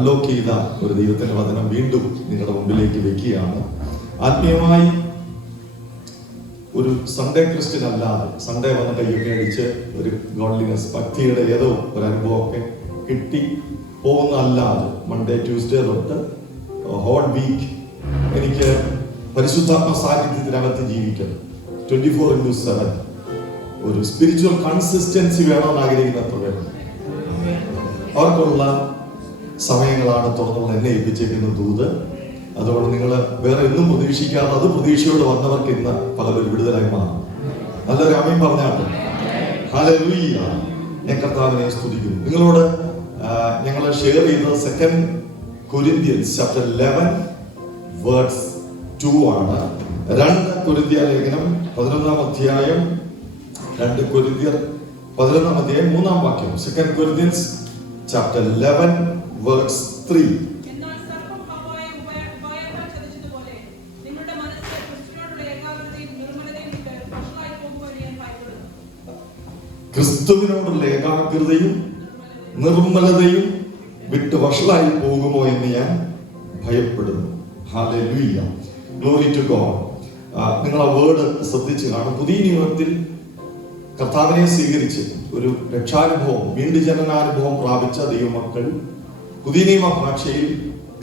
Unlock ചെയ്ത ഒരു ദൈവത്തിന്റെ വചനം വീണ്ടും നിങ്ങളുടെ മുമ്പിലേക്ക് വെക്കുകയാണ്. ആത്മീയമായി ഒരു സൺഡേ ക്രിസ്ത്യൻ അല്ലാതെ, സൺഡേ വന്ന് കയ്യൊക്കെ അടിച്ച് ഒരു ഗോഡ്ലിനെസ്, ഭക്തിയുടെ ഏതോ ഒരു അനുഭവമൊക്കെ കിട്ടി പോകുന്നതല്ലാതെ മൺഡേ ട്യൂസ്ഡേ തൊട്ട് ഹോൾ വീക്ക് എനിക്ക് പരിശുദ്ധാത്മ സാന്നിധ്യത്തിനകത്ത് ജീവിക്കണം. 24/7 ഒരു സ്പിരിച്വൽ കൺസിസ്റ്റൻസി വേണമെന്ന് ആഗ്രഹിക്കുന്ന അത്ര പേര് അവർക്കുള്ള സമയങ്ങളാണ് തുറന്നുള്ള എന്നെ ഏൽപ്പിച്ചേക്കുന്ന ദൂത്. അതുകൊണ്ട് നിങ്ങൾ വേറെ ഒന്നും പ്രതീക്ഷിക്കാതെ അത് പ്രതീക്ഷയോട് വന്നവർക്ക് ഇന്ന് പലതൊരു വിടുതലായി മാറും. നല്ലൊരു ആമേൻ പറഞ്ഞാട്ടെ. ഹല്ലേലൂയ. ഞാൻ കർത്താവിനെ സ്തുതിക്കുന്നു. നിങ്ങളോട് ഞങ്ങൾ ഷെയർ ചെയ്തത് 2 Corinthians chapter 11:2 ആണ്. 2 കൊരിന്ത്യർ ലേഖനം 11-ാം അധ്യായം, 2 കൊരിന്ത്യർ 11-ാം അധ്യായം 3-ാം വാക്യം. 2 Corinthians chapter 11:3. ക്രിസ്തുവിനോടുള്ള ഏകാഗ്രതയും നിർമ്മലതയും വിട്ട് വഷളായി പോകുമോ എന്ന് ഞാൻ ഭയപ്പെടുന്നു. ഹല്ലേലൂയ. Glory to God. നിങ്ങൾ ആ വേർഡ് ശ്രദ്ധിച്ചു കാണും. പുതിയ നിയമത്തിൽ കർത്താവിനെ സ്വീകരിച്ച് ഒരു രക്ഷാനുഭവം, വീണ്ടും ജനനാനുഭവം പ്രാപിച്ച ദൈവമക്കൾ പുതിയ നിയമ ഭാഷയിൽ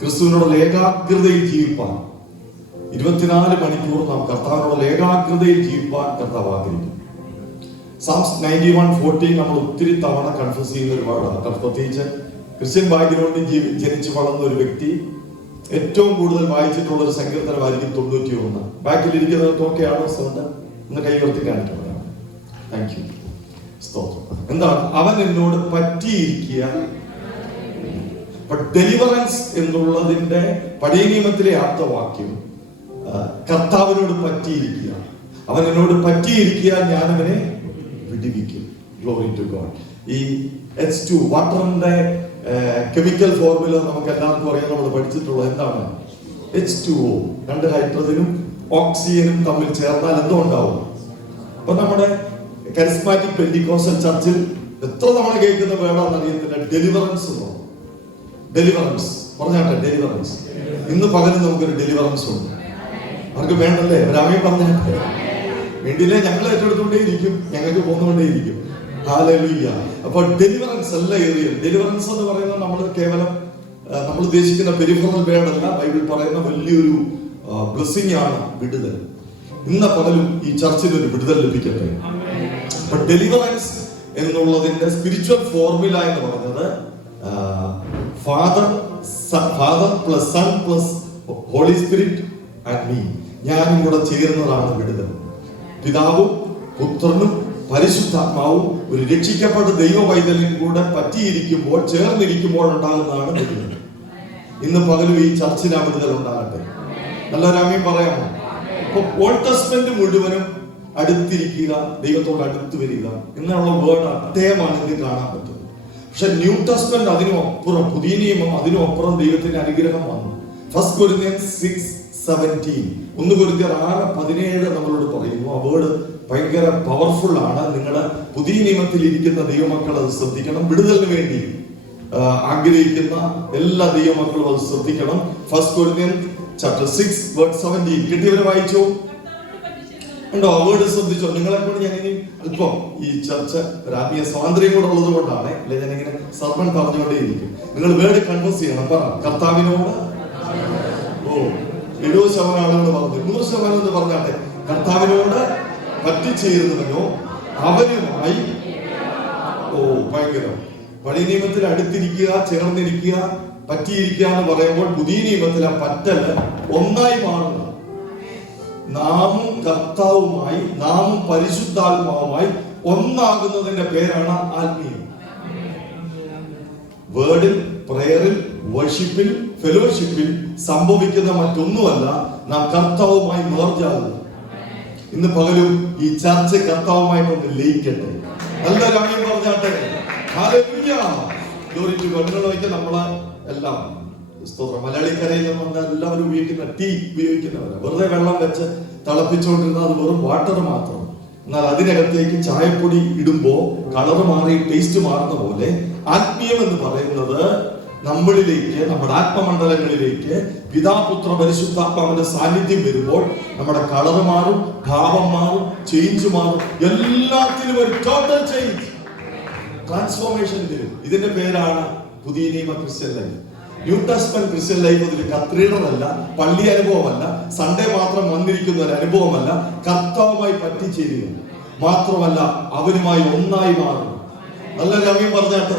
ക്രിസ്തുവിനോടുള്ള ഏകാഗ്രതയിൽ ജീവിപ്പാൻ 24 മണിക്കൂർ നാം കർത്താവിനോടുള്ള ഏകാഗ്രതയിൽ ജീവിപ്പാൻ കർത്താവ് ആഗ്രഹിക്കും. Psalms 91:14 നമ്മൾ ഒത്തിരി തവണ കൺഫ്യൂസ് ചെയ്യുന്ന ഒരു വേർഡാണ്. പ്രത്യേകിച്ച് ക്രിസ്ത്യൻ ബാക്ക്ഗ്രൗണ്ടിൽ ജനിച്ചു വളർന്ന ഒരു വ്യക്തി ഏറ്റവും കൂടുതൽ വായിച്ചിട്ടുള്ള ഒരു സങ്കീർത്തനമായിരിക്കും 91. ബാക്കിലിരിക്കുന്നവർക്കൊക്കെയാണ് സൗണ്ട് ഒന്ന് കൈവർത്തി കാണിക്കുന്നത്. Thank you. സ്തോത്രം. എന്താണ്? അവൻ എന്നോട് പറ്റിയിരിക്കുക. ഡെലിവറൻസ് എന്നുള്ളതിന്റെ പഴയ നിയമത്തിലെ ആപ്തവാക്യം കർത്താവിനോട് പറ്റിയിരിക്കുക. അവൻ എന്നോട് പറ്റിയിരിക്കുക, ഞാൻ അവനെ വിടുവിക്കും. Glory to God. ഈ H2 വാട്ടറിന്റെ കെമിക്കൽ ഫോർമുല നമുക്ക് എല്ലാവർക്കും അറിയാം. നമ്മൾ പഠിച്ചിട്ടുള്ളത് എന്താണ്? H2O, 2 ഹൈഡ്രജനും ഓക്സിജനും തമ്മിൽ ചേർന്നാൽ എന്തോ ഉണ്ടാവും? അപ്പൊ നമ്മുടെ കരിസ്മാറ്റിക് പെന്റിക്കോസ്റ്റൽ ചർച്ചിൽ എത്ര തവണ കേൾക്കുന്ന വേണമെന്ന് അറിയത്തില്ല, ഡെലിവറൻസ്. ഡെലിവറൻസ് പറഞ്ഞാട്ടെ, ഡെലിവറൻസ്. ഇന്ന് പകരം നമുക്കൊരു ഡെലിവറൻസ് ഉണ്ട്. അവർക്ക് വേണ്ടല്ലേ? ഒരാമയും പറഞ്ഞാട്ടെ. വേണ്ടിയില്ലേ? ഞങ്ങൾ ഏറ്റെടുത്തുകൊണ്ടേയിരിക്കും, ഞങ്ങൾക്ക് പോന്നുകൊണ്ടേയിരിക്കും. ഹല്ലേലൂയ. അപ്പോൾ ഡെലിവറൻസ് അല്ല ഏറിയ. ഡെലിവറൻസ് എന്ന് പറയുന്നത് നമ്മൾ കേവലം നമ്മൾ ഉദ്ദേശിക്കുന്ന പെരിഫറൽ വേർഡല്ല. ബൈബിൾ പറയുന്ന വലിയൊരു ബ്ലെസ്സിംഗ് ആണ് വിടുതൽ. ഇന്ന് പകലും ഈ ചർച്ചിൽ ഒരു വിടുതൽ ലഭിക്കട്ടെ. അപ്പൊ ഡെലിവറൻസ് എന്നുള്ളതിന്റെ സ്പിരിച്വൽ ഫോർമുല എന്ന് പറയുന്നത് father plus son plus holy spirit and me, ഞാനും കൂടെ ചേരുന്നതാണ് വിടുതൽ. പിതാവും പുത്രനും പരിശുദ്ധാത്മാവും ഒരു രക്ഷിക്കപ്പെട്ട ദൈവ പൈതലും കൂടെ പറ്റിയിരിക്കുമ്പോൾ, ചേർന്നിരിക്കുമ്പോൾ ഉണ്ടാകുന്നതാണ് വിടുതൽ. ഇന്ന് പകലും ഈ ചർച്ചിൽ ആ വിടുതൽ ഉണ്ടാകട്ടെ. നല്ലൊരാമയും പറയാമോ? അപ്പൊ ഓൾഡ് ടെസ്റ്റ്മെന്റ് മുഴുവനും അടുത്തിരിക്കുക, ദൈവത്തോട് അടുത്ത് വരിക എന്നുള്ള വേർഡ് അദ്ദേഹമാണ് ഇത് കാണാൻ പറ്റുന്നത്. പക്ഷെ ന്യൂ ടെസ്റ്റ്മെന്റ് അതിനും അപ്പുറം, പുതിയ നിയമം അതിനും അപ്പുറം ദൈവത്തിന്റെ അനുഗ്രഹം വന്നു. 1 Corinthians 6:17, 1 Corinthians 6:17 നമ്മളോട് പറയുന്നു. ആ വേർഡ് ഭയങ്കര പവർഫുൾ ആണ്. നിങ്ങളുടെ പുതിയ നിയമത്തിൽ ഇരിക്കുന്ന ദൈവമക്കൾ അത് ശ്രദ്ധിക്കണം. വിടുതലിന് വേണ്ടി ആഗ്രഹിക്കുന്ന എല്ലാ ദൈവമക്കളും അത് ശ്രദ്ധിക്കണം. 1 Corinthians chapter 6:17 കിട്ടിയവരെ വായിച്ചോ? ഉണ്ടോ? ആ വേർഡ് ശ്രദ്ധിച്ചോ? നിങ്ങളെക്കൊണ്ട് ഞാനിനി അല്പം ഈ ചർച്ച ആത്മീയ സ്വാതന്ത്ര്യം കൂടെ ഉള്ളത് കൊണ്ടാണ്, അല്ലെ ഞാനിങ്ങനെ സർവൻ പറഞ്ഞുകൊണ്ടേയിരിക്കും. നിങ്ങൾ വേർഡ് കൺഫ്യൂസ് ചെയ്യണം. പറ, കർത്താവിനോട്. 70% ആളുകൾ പറഞ്ഞു, 100% എന്ന് പറഞ്ഞാട്ടെ. കർത്താവിനോട് പറ്റിച്ചേരുന്നവനോ അവനുമായി. ഭയങ്കരം. പഴയ നിയമത്തിൽ അടുത്തിരിക്കുക, ചേർന്നിരിക്കുക, പറ്റിയിരിക്കുക എന്ന് പറയുമ്പോൾ പുതിയ നിയമത്തിൽ ആ പറ്റല് ഒന്നായി മാറുക. നാമും കർത്താവുമായി, നാമും പരിശുദ്ധാത്മാവുമായി ഒന്നാകുന്നതിന്റെ പേരാണ് ആത്മീയം. വേർഡിൽ, പ്രയറിൽ, വർഷിപ്പിൽ, ഫെലോഷിപ്പിൽ സംഭവിക്കുന്ന മറ്റൊന്നുമല്ല, നാം കർത്താവുമായി മേർജാകുന്നു. ഇന്ന് പകലും ഈ ചർച്ച കർത്താവുമായിട്ടൊന്ന് ലയിക്കട്ടെ. നല്ല കാര്യം പറഞ്ഞാട്ടെ. ഹല്ലേലൂയ. Glory to God. നോക്കിയാൽ നമ്മളെ എല്ലാം സ്തോത്രം. മലയാളിക്കരയിൽ നിന്ന് എല്ലാവരും ഉപയോഗിക്കുന്ന ടീ ഉപയോഗിക്കുന്നവരാണ്. വെറുതെ വെള്ളം വെച്ച് തിളപ്പിച്ചുകൊണ്ടിരുന്നത് അത് വെറും വാട്ടർ മാത്രം. എന്നാൽ അതിനകത്തേക്ക് ചായപ്പൊടി ഇടുമ്പോ കളർ മാറി ടേസ്റ്റ് മാറുന്ന പോലെ ആത്മീയം എന്ന് പറയുന്നത് നമ്മളിലേക്ക്, നമ്മുടെ ആത്മമണ്ഡലങ്ങളിലേക്ക് പിതാപുത്ര പരിശുദ്ധാത്മാവിന്റെ സാന്നിധ്യം വരുമ്പോൾ നമ്മുടെ കളർ മാറും, ഭാവം മാറും, ചേഞ്ച് മാറും, എല്ലാത്തിലും ഒരു ടോട്ടൽ ചേഞ്ച്, ട്രാൻസ്ഫോർമേഷൻ വരും. ഇതിന്റെ പേരാണ് പുതിയ നിയമ Christian life. New testament Christian life ഒരു കത്തീഡ്രൽ അല്ല, പള്ളി അനുഭവമല്ല, സൺഡേ മാത്രം വന്നിരിക്കുന്ന ഒരു അനുഭവമല്ല. കർത്താവുമായി പറ്റിച്ചേരുക മാത്രമല്ല, അവനുമായി ഒന്നായി മാറും. നല്ല രമ്യം പറഞ്ഞാട്ട്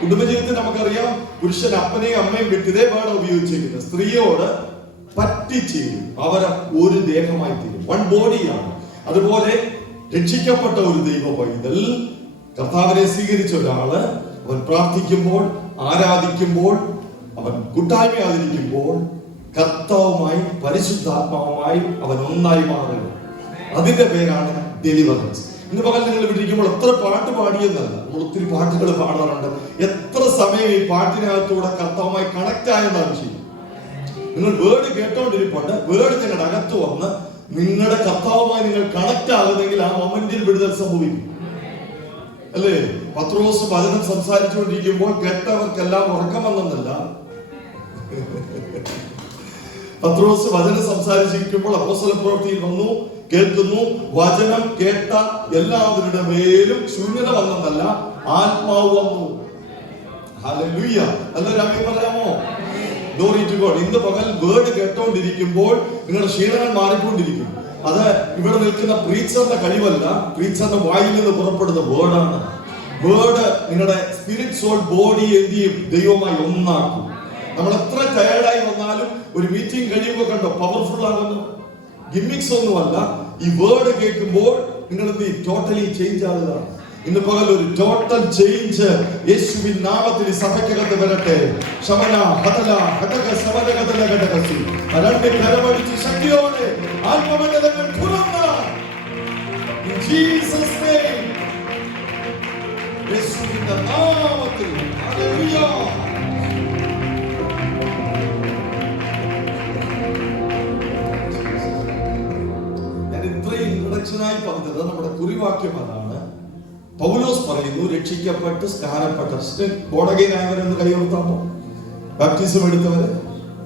കുടുംബജീവിതത്തിൽ നമുക്കറിയാം, പുരുഷൻ അപ്പനെയും അമ്മയും വിട്ട് ഇതേ വേർഡ് ഉപയോഗിച്ചിരിക്കുന്നത്. സ്ത്രീയോട് പറ്റിച്ചേരും, അവരെ ഒരു ദേഹമായി തീരും, വൺ ബോഡിയാണ്. അതുപോലെ രക്ഷിക്കപ്പെട്ട ഒരു ദൈവ പൈതൽ, കർത്താവിനെ സ്വീകരിച്ച ഒരാള്, അവൻ പ്രാർത്ഥിക്കുമ്പോൾ, ആരാധിക്കുമ്പോൾ, അവൻ കൂട്ടായ്മ ആചരിക്കുമ്പോൾ കർത്താവുമായി പരിശുദ്ധാത്മാവുമായി അവൻ ഒന്നായി മാറുക. അതിന്റെ പേരാണ് ഡെലിവറൻസ്. ഇന്ന് പകൽ നിങ്ങൾ വിളിക്കുമ്പോൾ എത്ര പാട്ട് പാടിയെന്നല്ല, നമ്മൾ ഒത്തിരി പാട്ടുകൾ പാടാറുണ്ട്. എത്ര സമയം ഈ പാട്ടിനകത്തൂടെ കർത്താവുമായി കണക്ട് ആയെന്നാണ് വിഷയം. നിങ്ങൾ വേർഡ് കേട്ടോണ്ടിരിപ്പുണ്ട്, വേർഡ് നിങ്ങളുടെ അകത്ത് വന്ന് നിങ്ങളുടെ കർത്താവുമായി നിങ്ങൾ കണക്ട് ആകുന്നെങ്കിൽ ആ മൊമെന്റിൽ വിടുതൽ സംഭവിക്കും, അല്ലേ? പത്രോസ് വചനം സംസാരിച്ചുകൊണ്ടിരിക്കുമ്പോൾ കേട്ടവർക്കെല്ലാം ഉറക്കം വന്നെന്നല്ല. പത്രോസ് വചനം സംസാരിച്ചിരിക്കുമ്പോൾ അപ്പോസ്തലപ്രവൃത്തിയിൽ വന്നു, കേൾക്കുന്നു, വചനം കേട്ട എല്ലാവരുടെ മേലും ശൂന്യത വന്നെന്നല്ല, ആത്മാവ് വന്നു. ഹല്ലേലൂയ. അല്ലൊരു ആമേൻ പറയാമോ? Glory to God. ഇന്ന് പകൽ വേർഡ് കേട്ടോണ്ടിരിക്കുമ്പോൾ നിങ്ങളുടെ ക്ഷീണങ്ങൾ മാറിക്കൊണ്ടിരിക്കും. അത് ഇവിടെ നിൽക്കുന്ന പ്രീച്ചറിന്റെ കഴിവല്ല, പ്രീച്ചറിന്റെ വായിൽ നിന്ന് പുറപ്പെടുന്ന വേർഡാണ്. വേർഡ് നിങ്ങളുടെ സ്പിരിറ്റ്, സോൾ, ബോഡി എന്ത് ചെയ്യും? ദൈവമായി ഒന്നാക്കും. നമ്മൾ എത്ര ടയർഡായി വന്നാലും ഒരു മീറ്റിംഗ് കഴിയുമ്പോൾ കണ്ടോ പവർഫുൾ ആകുന്നു. ഗിമ്മിക്സ് ഒന്നുമല്ല, ഈ വേർഡ് കേൾക്കുമ്പോൾ നിങ്ങൾ എന്ത് ചെയ്യും? ടോട്ടലി ചേഞ്ച് ആകുക. ഇന്ന് പകൽ ഒരു ടോട്ടൽ ചേഞ്ച് യേശുവിൻ നാമത്തിൽ സഭയ്ക്കകത്ത് വരട്ടെ. ശമന ഹതല ഹതക സമതകതല ഘടകസി രണ്ട് കരമടിച്ച് ശക്തിയോടെ ആത്മമണ്ഡലങ്ങൾ തുറന്ന in Jesus name, യേശുവിന്റെ നാമത്തിൽ. ഹല്ലേലൂയ. ഞാൻ ഇത്രയും ഇൻട്രൊഡക്ഷനായി പറഞ്ഞത് നമ്മുടെ കുറിവാക്യം അതാണ്. പൗലോസ് പറയുന്നു, രക്ഷിക്കപ്പെട്ട് സ്നാനപ്പെട്ട ബോധകനായവരെന്ന് കൈവർത്താമോ? ബാപ്റ്റിസം എടുത്തവര്,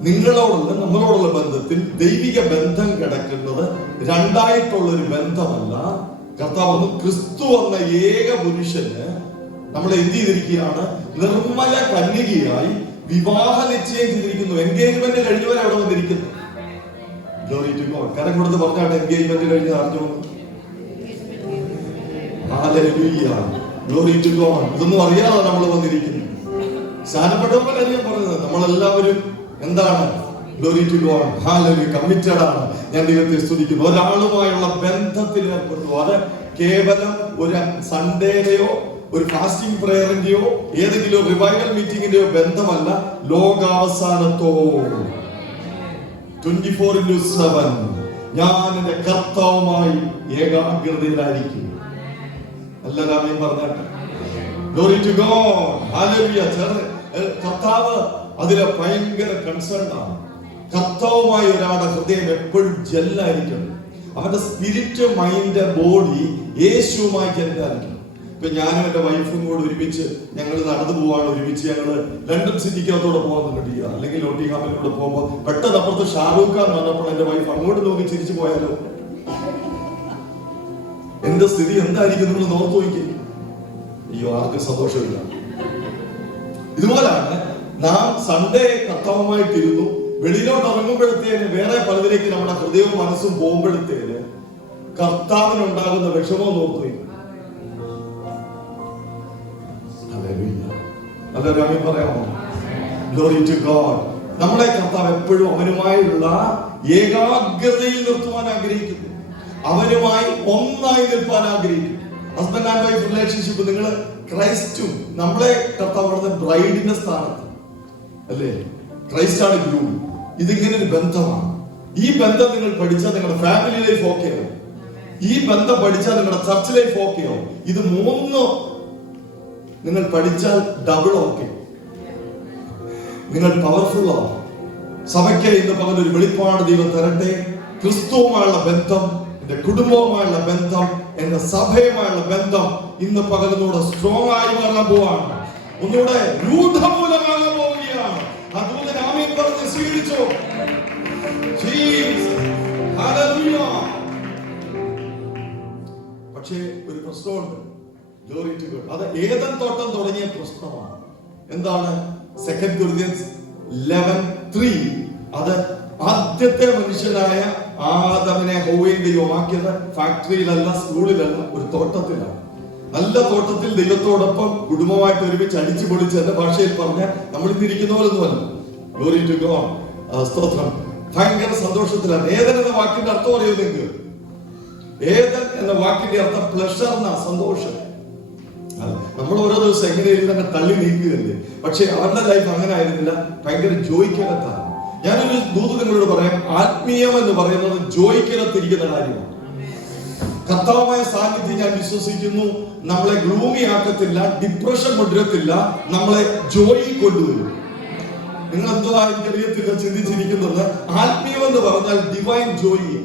നിങ്ങളോടുള്ള നമ്മളോടുള്ള ബന്ധത്തിൽ ദൈവിക ബന്ധം കിടക്കുന്നത് രണ്ടായിട്ടുള്ളൊരു ബന്ധമല്ല. കർത്താവ് ക്രിസ്തു എന്ന ഏക പുരുഷന് നമ്മളെ എന്ത് ചെയ്തിരിക്കുകയാണ്? നിർമ്മല കന്യകയായി വിവാഹ നിശ്ചയം ചെയ്തിരിക്കുന്നു. എൻഗേജ്മെന്റ് കഴിഞ്ഞവരെ അവിടെ വന്നിരിക്കുന്നു. Glory to God. കരം കൊടുത്ത് പറഞ്ഞാണ് എൻഗേജ്മെന്റ് കഴിഞ്ഞ് അറിഞ്ഞു. ഹല്ലേലൂയ. Glory to God. ഇതൊന്നും അറിയാതെ നമ്മൾ വന്നിരിക്കുന്നു. സ്നാനപ്പെട്ടവരുടെ കാര്യം പറഞ്ഞത് നമ്മളെല്ലാവരും എന്താണ്? Glory to God. ഹല്ലേലൂയ. കമ്മിറ്റഡ് ആണ്. ഞാൻ ദൈവത്തെ സ്തുതിക്കുന്നു. ഒരാളുമായുള്ള ബന്ധത്തിൽ ഏർപ്പെട്ടു. അത് കേവലം ഒരു സൺഡേയുടെയോ ഒരു ഫാസ്റ്റിംഗ് പ്രയറിന്റെയോ ഏതെങ്കിലും റിവൈവൽ മീറ്റിംഗിന്റെയോ ബന്ധമല്ല. ലോകാവസാനത്തോളം 24/7 ഞാൻ എന്റെ കർത്താവുമായി ഏകാഗ്രതയിലായിരിക്കും. എല്ലാവരും പറഞ്ഞാട്ടെ. Glory to God. ഹല്ലേലൂയ. കർത്താവ് അതിലെ ഭയങ്കര കൺസേൺ ആണ്. കർത്താവുമായി ഒരാളുടെ ഹൃദയം എപ്പോഴും ജെല്ലായിരിക്കണം. അവന്റെ സ്പിരിറ്റ്, മൈൻഡ്, ബോഡി യേശുവുമായി ജെല്ലായിരിക്കണം. ഇപ്പൊ ഞാനും എന്റെ വൈഫും കൂടെ ഒരുമിച്ച് ഞങ്ങൾ നടന്നു പോവാണ്. ഒരുമിച്ച് ഞങ്ങള് ലണ്ടൻ സിറ്റിക്കകത്തോടെ പോകാൻ കിട്ടിയ, അല്ലെങ്കിൽ നോട്ടിംഗ്ഹാമിൽ കൂടെ പോകുമ്പോൾ പെട്ടെന്ന് അപ്പുറത്ത് ഷാരൂഖ് ഖാൻ വന്നപ്പോൾ എന്റെ വൈഫ് അങ്ങോട്ട് നോക്കി ചിരിച്ചു പോയാലോ? എന്റെ സ്ഥിതി എന്തായിരിക്കും നിങ്ങൾ നോർത്തു നോക്കി. അയ്യോ, ആർക്കും സന്തോഷമില്ല. ഇതുപോലാണ് നാം സൺഡേ കർത്താവുമായിട്ടിരുന്നു. വെളിയിലോട്ട് ഇറങ്ങുമ്പോഴത്തേന് വേറെ പലതിലേക്ക് നമ്മുടെ ഹൃദയവും മനസ്സും പോകുമ്പോഴത്തേന് കർത്താവിനുണ്ടാകുന്ന വിഷമം നോക്കുക. അതൊരു പറയാമോ? Glory to God. നമ്മളെ കർത്താവ് എപ്പോഴും അവനുമായുള്ള ഏകാഗ്രതയിൽ നിർത്തുവാൻ ആഗ്രഹിക്കുന്നു. അവനുമായി ഒന്നായി നിൽപ്പാൻ ആഗ്രഹിക്കുന്നു. ഹസ്ബൻഡ് ആൻഡ് വൈഫ് റിലേഷൻഷിപ്പ്, നിങ്ങൾ ക്രൈസ്റ്റും നമ്മളെ കർത്താവ് ബ്രൈഡിന്റെ സ്ഥാനത്ത് അല്ലേ? ക്രൈസ്റ്റ് ആണ് ഗ്രൂം. ഇതിങ്ങനെ ഒരു ബന്ധമാണ്. ഈ ബന്ധം നിങ്ങൾ പഠിച്ചാൽ നിങ്ങളുടെ ഫാമിലി ലൈഫ് ഓക്കെ ആവും. ഈ ബന്ധം പഠിച്ചാൽ നിങ്ങളുടെ ചർച്ച് ലൈഫ് ഓക്കെ ആവും. ഇത് മൂന്ന് നിങ്ങൾ പഠിച്ചാൽ ഡബിൾ ഓക്കെ. നിങ്ങൾ പവർഫുൾ ആവും. സഭയ്ക്ക് ഇന്ന് പകൽ ഒരു വെളിപ്പാട് ദൈവം തരട്ടെ. ക്രിസ്തുവുമായുള്ള ബന്ധം, എന്റെ കുടുംബവുമായുള്ള ബന്ധം, എന്റെ സഭയുമായുള്ള ബന്ധം ഇന്ന് പകലിനോട് സ്ട്രോങ് ആയി മാറാൻ പോവാണ്. ഒന്നുകൂടെ രൂഢമൂലമാകാൻ പോവുകയാണ്. ആ ദൂതൻ ആമേൻ പറഞ്ഞ് സ്വീകരിച്ചു. പക്ഷേ ഒരു പ്രശ്നമുണ്ട്. അത് ഏദൻ തോട്ടം തുടങ്ങിയ പ്രശ്നമാണ്. എന്താണ്? 2 Corinthians 11:3. അത് ആദ്യത്തെ മനുഷ്യനായ ആദമിനെ ഹൗവയും ദൈവമാക്കിയത് ഫാക്ടറിയിലല്ല, സ്കൂളിലല്ല, ഒരു തോട്ടത്തിലാണ്. നല്ല തോട്ടത്തിൽ ദൈവത്തോടൊപ്പം കുടുംബമായിട്ട് ഒരുമിച്ച് അടിച്ചു പൊളിച്ച് എന്റെ ഭാഷയിൽ പറഞ്ഞ നമ്മൾ ഇന്നിരിക്കുന്ന പോലൊന്നുമല്ല. Glory to God. സ്തോത്രം. ഭയങ്കര സന്തോഷത്തിലാണ്. ഏദൻ എന്ന വാക്കിന്റെ അർത്ഥം അറിയോ നിങ്ങൾക്ക്? ഏദൻ എന്ന വാക്കിന്റെ അർത്ഥം പ്ലഷർ എന്നാ, സന്തോഷം. നമ്മൾ ഓരോ ദിവസം എങ്ങനെയും തന്നെ തള്ളി നീക്കുകയല്ലേ. പക്ഷെ അവരുടെ ലൈഫ് അങ്ങനെ ആയിരുന്നില്ല. ഭയങ്കര ജോയ്ക്കകത്താണ്. ഞാനൊരു ദൂത് നിങ്ങളോട് പറയാം. ആത്മീയം എന്ന് പറയുന്നത് ജോയ്ക്കകത്തിരിക്കുന്ന കാര്യമാണ്. കർത്താവായ സാന്നിധ്യം ഞാൻ വിശ്വസിക്കുന്നു നമ്മളെ ഗ്ലൂമി ആക്കത്തില്ല, ഡിപ്രഷൻ കൊണ്ടുവരത്തില്ല, നമ്മളെ ജോയി കൊണ്ടുവരും. നിങ്ങൾ എന്തുവാ എനിക്കറിയത്തില്ല ചിന്തിച്ചിരിക്കുന്നത്. ആത്മീയം എന്ന് പറഞ്ഞാൽ ഡിവൈൻ ജോയി.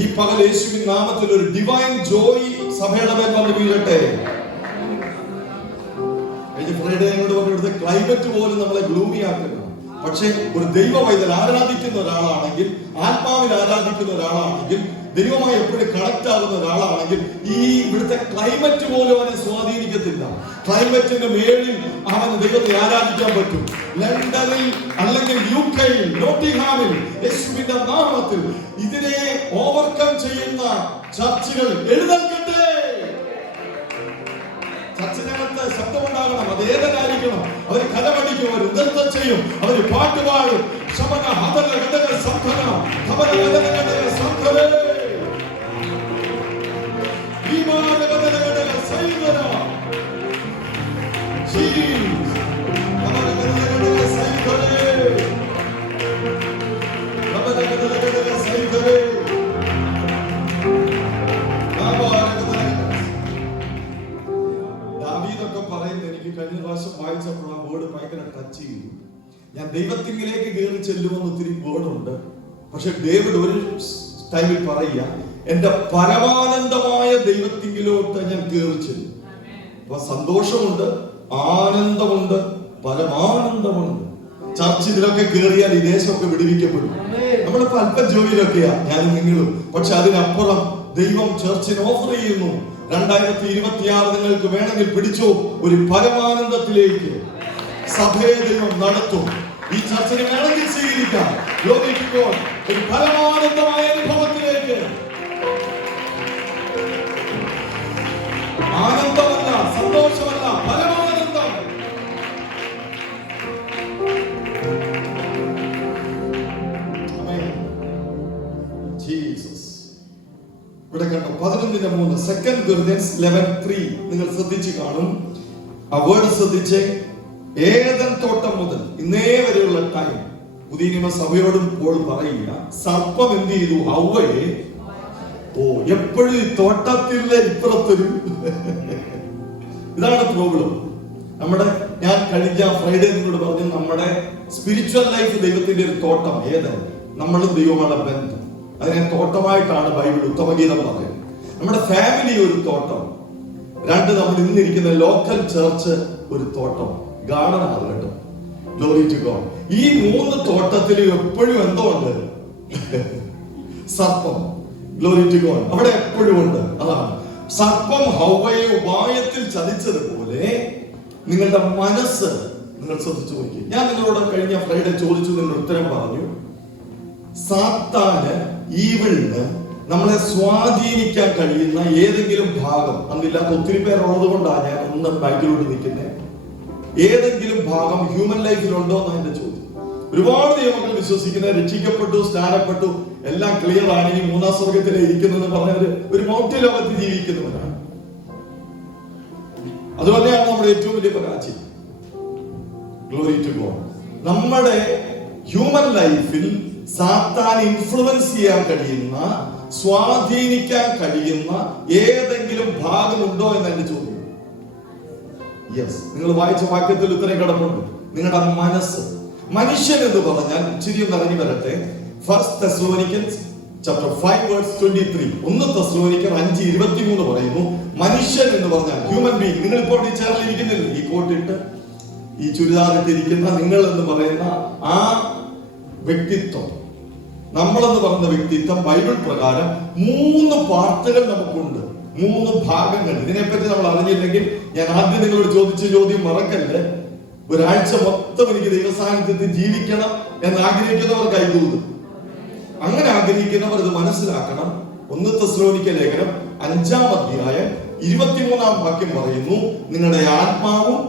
ഈ പകൽ യേശുവിൻ നാമത്തിൽ ഒരു ഡിവൈൻ ജോയി സഭയുടെ മേൽ വന്ന് വീഴട്ടെ. ഫ്രൈഡേ ഞങ്ങളോട് പറഞ്ഞിടത്ത് ക്ലൈമറ്റ് പോലും നമ്മളെ ഗ്ലൂമി ആക്കുന്നു. പക്ഷെ ഒരു ദൈവ വൈദ്യൻ ആരാധിക്കുന്ന ഒരാളാണെങ്കിൽ, ആത്മാവിൽ ആരാധിക്കുന്ന ഒരാളാണെങ്കിൽ, ദൈവമായി എപ്പോഴും കണക്ട് ആകുന്ന ഒരാളാണെങ്കിൽ ഈ ഇവിടുത്തെ ക്ലൈമറ്റ് പോലും അവനെ സ്വാധീനിക്കത്തില്ല. ക്ലൈമറ്റിന്റെ മേളിൽ അവൻ ദൈവത്തെ ആരാധിക്കാൻ പറ്റും. ലണ്ടനിൽ അല്ലെങ്കിൽ UK നോട്ടിംഗ്ഹാമിൽ യേശുവിന്റെ നാമത്തിൽ ഇതിനെ ഓവർകം ചെയ്യുന്ന ചർച്ചുകൾ എഴുന്നേൽക്കട്ടെ. ചർച്ചിനകത്ത് ശബ്ദമുണ്ടാകണം. അത് ഏതായിരിക്കണം. അവർ കലമടിക്കും, അവർ നൃത്തം ചെയ്യും, അവർ പാട്ട് പാടും. ശമന ഹതല ഗതക സംധന ധമന ഗതക ഗതക സംധന വിമാന ഗതക ഗതക സൈദന ജീസ് ധമന ഗതക ഗതക സൈദന ധമന ഗതക ഗതക സൈദന കഴിഞ്ഞ പ്രാവശ്യം വായിച്ചപ്പോൾ ആ വേർഡ് ഭയങ്കര ടച്ച് ചെയ്തു. ഞാൻ ദൈവത്തിങ്കിലേക്ക് കയറി ചെല്ലുമെന്ന് ഒത്തിരി വേർഡുണ്ട്. പക്ഷെ ഡേവിഡ് ഒരു ടൈമിൽ പറയുക, എന്റെ പരമാനന്ദമായ ദൈവത്തിങ്കിലോട്ട് ഞാൻ കയറി ചെല്ലും. അപ്പൊ സന്തോഷമുണ്ട്, ആനന്ദമുണ്ട്, പരമാനന്ദമുണ്ട്. ചർച്ച് ഇതിലൊക്കെ കയറിയാൽ ഈ ദേശമൊക്കെ വിടുവിക്കപ്പെടും. നമ്മളിപ്പോ അല്പം ജോലിയിലൊക്കെയാ ഞാനും നിങ്ങളും. പക്ഷെ അതിനപ്പുറം ദൈവം ചർച്ചിന് ഓഫർ ചെയ്യുന്നു. 2026 നിങ്ങൾക്ക് വേണമെങ്കിൽ പിടിച്ചോ, ഒരു പരമാനന്ദത്തിലേക്ക് സഭയെ ദൈവം നടത്തും. ഈ ചർച്ചിനെ വേണമെങ്കിൽ സ്വീകരിക്കാം. ഒരു പരമാനന്ദമായ അനുഭവത്തിലേക്ക്. ആനന്ദമല്ല, സന്തോഷമല്ല, പരമാനന്ദം. ജീസസ്. ഇവിടെ കണ്ടോ 11:3 2 Corinthians 11:3 നിങ്ങൾ ശ്രദ്ധിച്ചു കാണും. ആ വേർഡ് ശ്രദ്ധിച്ചേ. ഏദൻ തോട്ടം മുതൽ ഇന്നേ വരെയുള്ള ടൈം പുതിയ നിയമ സഭയോടും പോൾ പറയുക, സർപ്പം എന്ത് ചെയ്തു? ഹവ്വയെ എപ്പോഴും ഈ തോട്ടത്തിലെ ഇപ്പുറത്തൊരു ഇതാണ് പ്രോബ്ലം. ഞാൻ കഴിഞ്ഞ ഫ്രൈഡേ നിങ്ങളോട് പറഞ്ഞു, നമ്മുടെ സ്പിരിച്വൽ ലൈഫ് ദൈവത്തിന്റെ ഒരു തോട്ടം. ഏതാണ്? നമ്മളും ദൈവമുള്ള ബന്ധം. അതിനെ തോട്ടമായിട്ടാണ് ബൈബിൾ ഉത്തമഗീതം പറയുന്നത്. നമ്മുടെ ഫാമിലി ഒരു തോട്ടം. 2, നമ്മൾ ഇന്നിരിക്കുന്ന ലോക്കൽ ചർച്ച് ഒരു തോട്ടം, ഗാർഡൻ ആണ് കേട്ടോ. Glory to God. ഈ 3 തോട്ടത്തിലും എപ്പോഴും എന്തോ ഉണ്ട്? സർപ്പം. Glory to God. അവിടെ എപ്പോഴും ഉണ്ട്. അതാണ് സർപ്പം ഹവ്വയെ ഉപായത്തിൽ ചതിച്ചതുപോലെ നിങ്ങളുടെ മനസ്സ് നിങ്ങൾ ശ്രദ്ധിച്ചു നോക്കി. ഞാൻ നിങ്ങളോട് കഴിഞ്ഞ ഫ്രൈഡേ ചോദിച്ചു, നിങ്ങൾ ഉത്തരം പറഞ്ഞു. സാത്താന്, ഈവിളിന് നമ്മളെ സ്വാധീനിക്കാൻ കഴിയുന്ന ഏതെങ്കിലും ഭാഗം, അന്നില്ലാത്ത ഒത്തിരി പേരുള്ളത് കൊണ്ടാണ് ഞാൻ ഒന്ന് ബാക്കിലോട്ട് നിൽക്കുന്നത്. ഏതെങ്കിലും ഭാഗം ഹ്യൂമൻ ലൈഫിലുണ്ടോ എന്നാണ് എന്റെ ചോദ്യം. ഒരുപാട് ദൈവങ്ങൾ വിശ്വസിക്കുന്ന, രക്ഷിക്കപ്പെട്ടു, സ്നാനപ്പെട്ടു, എല്ലാം ക്ലിയർ ആണ്, ഇനി 3ാം സ്വർഗത്തിലെ ഇരിക്കുന്നു പറഞ്ഞവര് ഒരു മൗഢ്യ ലോകത്ത് ജീവിക്കുന്നവരാണ്. അതുപോലെയാണ് നമ്മുടെ ഏറ്റവും വലിയ പരാജയം. Glory to God. നമ്മുടെ ഹ്യൂമൻ ലൈഫിൽ സാത്താൻ ഇൻഫ്ലുവൻസ് ചെയ്യാൻ കഴിയുന്ന, സ്വാധീനിക്കാൻ കഴിയുന്ന ഏതെങ്കിലും ഭാഗമുണ്ടോ എന്ന് എന്റെ ചോദ്യം. യെസ്. നിങ്ങൾ വായിച്ച വാക്യത്തിൽ ഉത്തരം കിടപ്പുണ്ട്. നിങ്ങളുടെ മനസ്സ്. മനുഷ്യൻ എന്ന് പറഞ്ഞാൽ ഇച്ചിരി ഒന്ന് ഇറങ്ങി വരട്ടെ. 1 Thessalonians chapter 5 verse 23. 1 Thessalonians 5:23 പറയുന്നു, മനുഷ്യൻ എന്ന് പറഞ്ഞാൽ ഹ്യൂമൻ ബീങ്. നിങ്ങൾ ഇപ്പോൾ ചേർന്നിരിക്കുന്നില്ല ഈ കോട്ടിട്ട് ഈ ചുരിദാറിട്ടിരിക്കുന്ന നിങ്ങൾ എന്ന് പറയുന്ന ആ വ്യക്തിത്വം, നമ്മളെന്ന് പറയുന്ന വ്യക്തിത്വം ബൈബിൾ പ്രകാരം 3 പാർട്ടുകൾ നമുക്കുണ്ട്, 3 ഭാഗങ്ങൾ. ഇതിനെപ്പറ്റി നമ്മൾ അറിഞ്ഞില്ലെങ്കിൽ ഞാൻ ആദ്യം നിങ്ങളോട് ചോദിച്ച ചോദ്യം മറക്കല്ല്. ഒരാഴ്ച മൊത്തം എനിക്ക് ദൈവസാന്നിധ്യത്തിൽ ജീവിക്കണം എന്ന് ആഗ്രഹിക്കുന്നവർ കൈകൂടും. അങ്ങനെ ആഗ്രഹിക്കുന്നവർ ഇത് മനസ്സിലാക്കണം. 1 തെസ്സലോനിക്ക ലേഖനം 5-ാം അധ്യായം 23-ാം വാക്യം പറയുന്നു, നിങ്ങളുടെ ആത്മാവും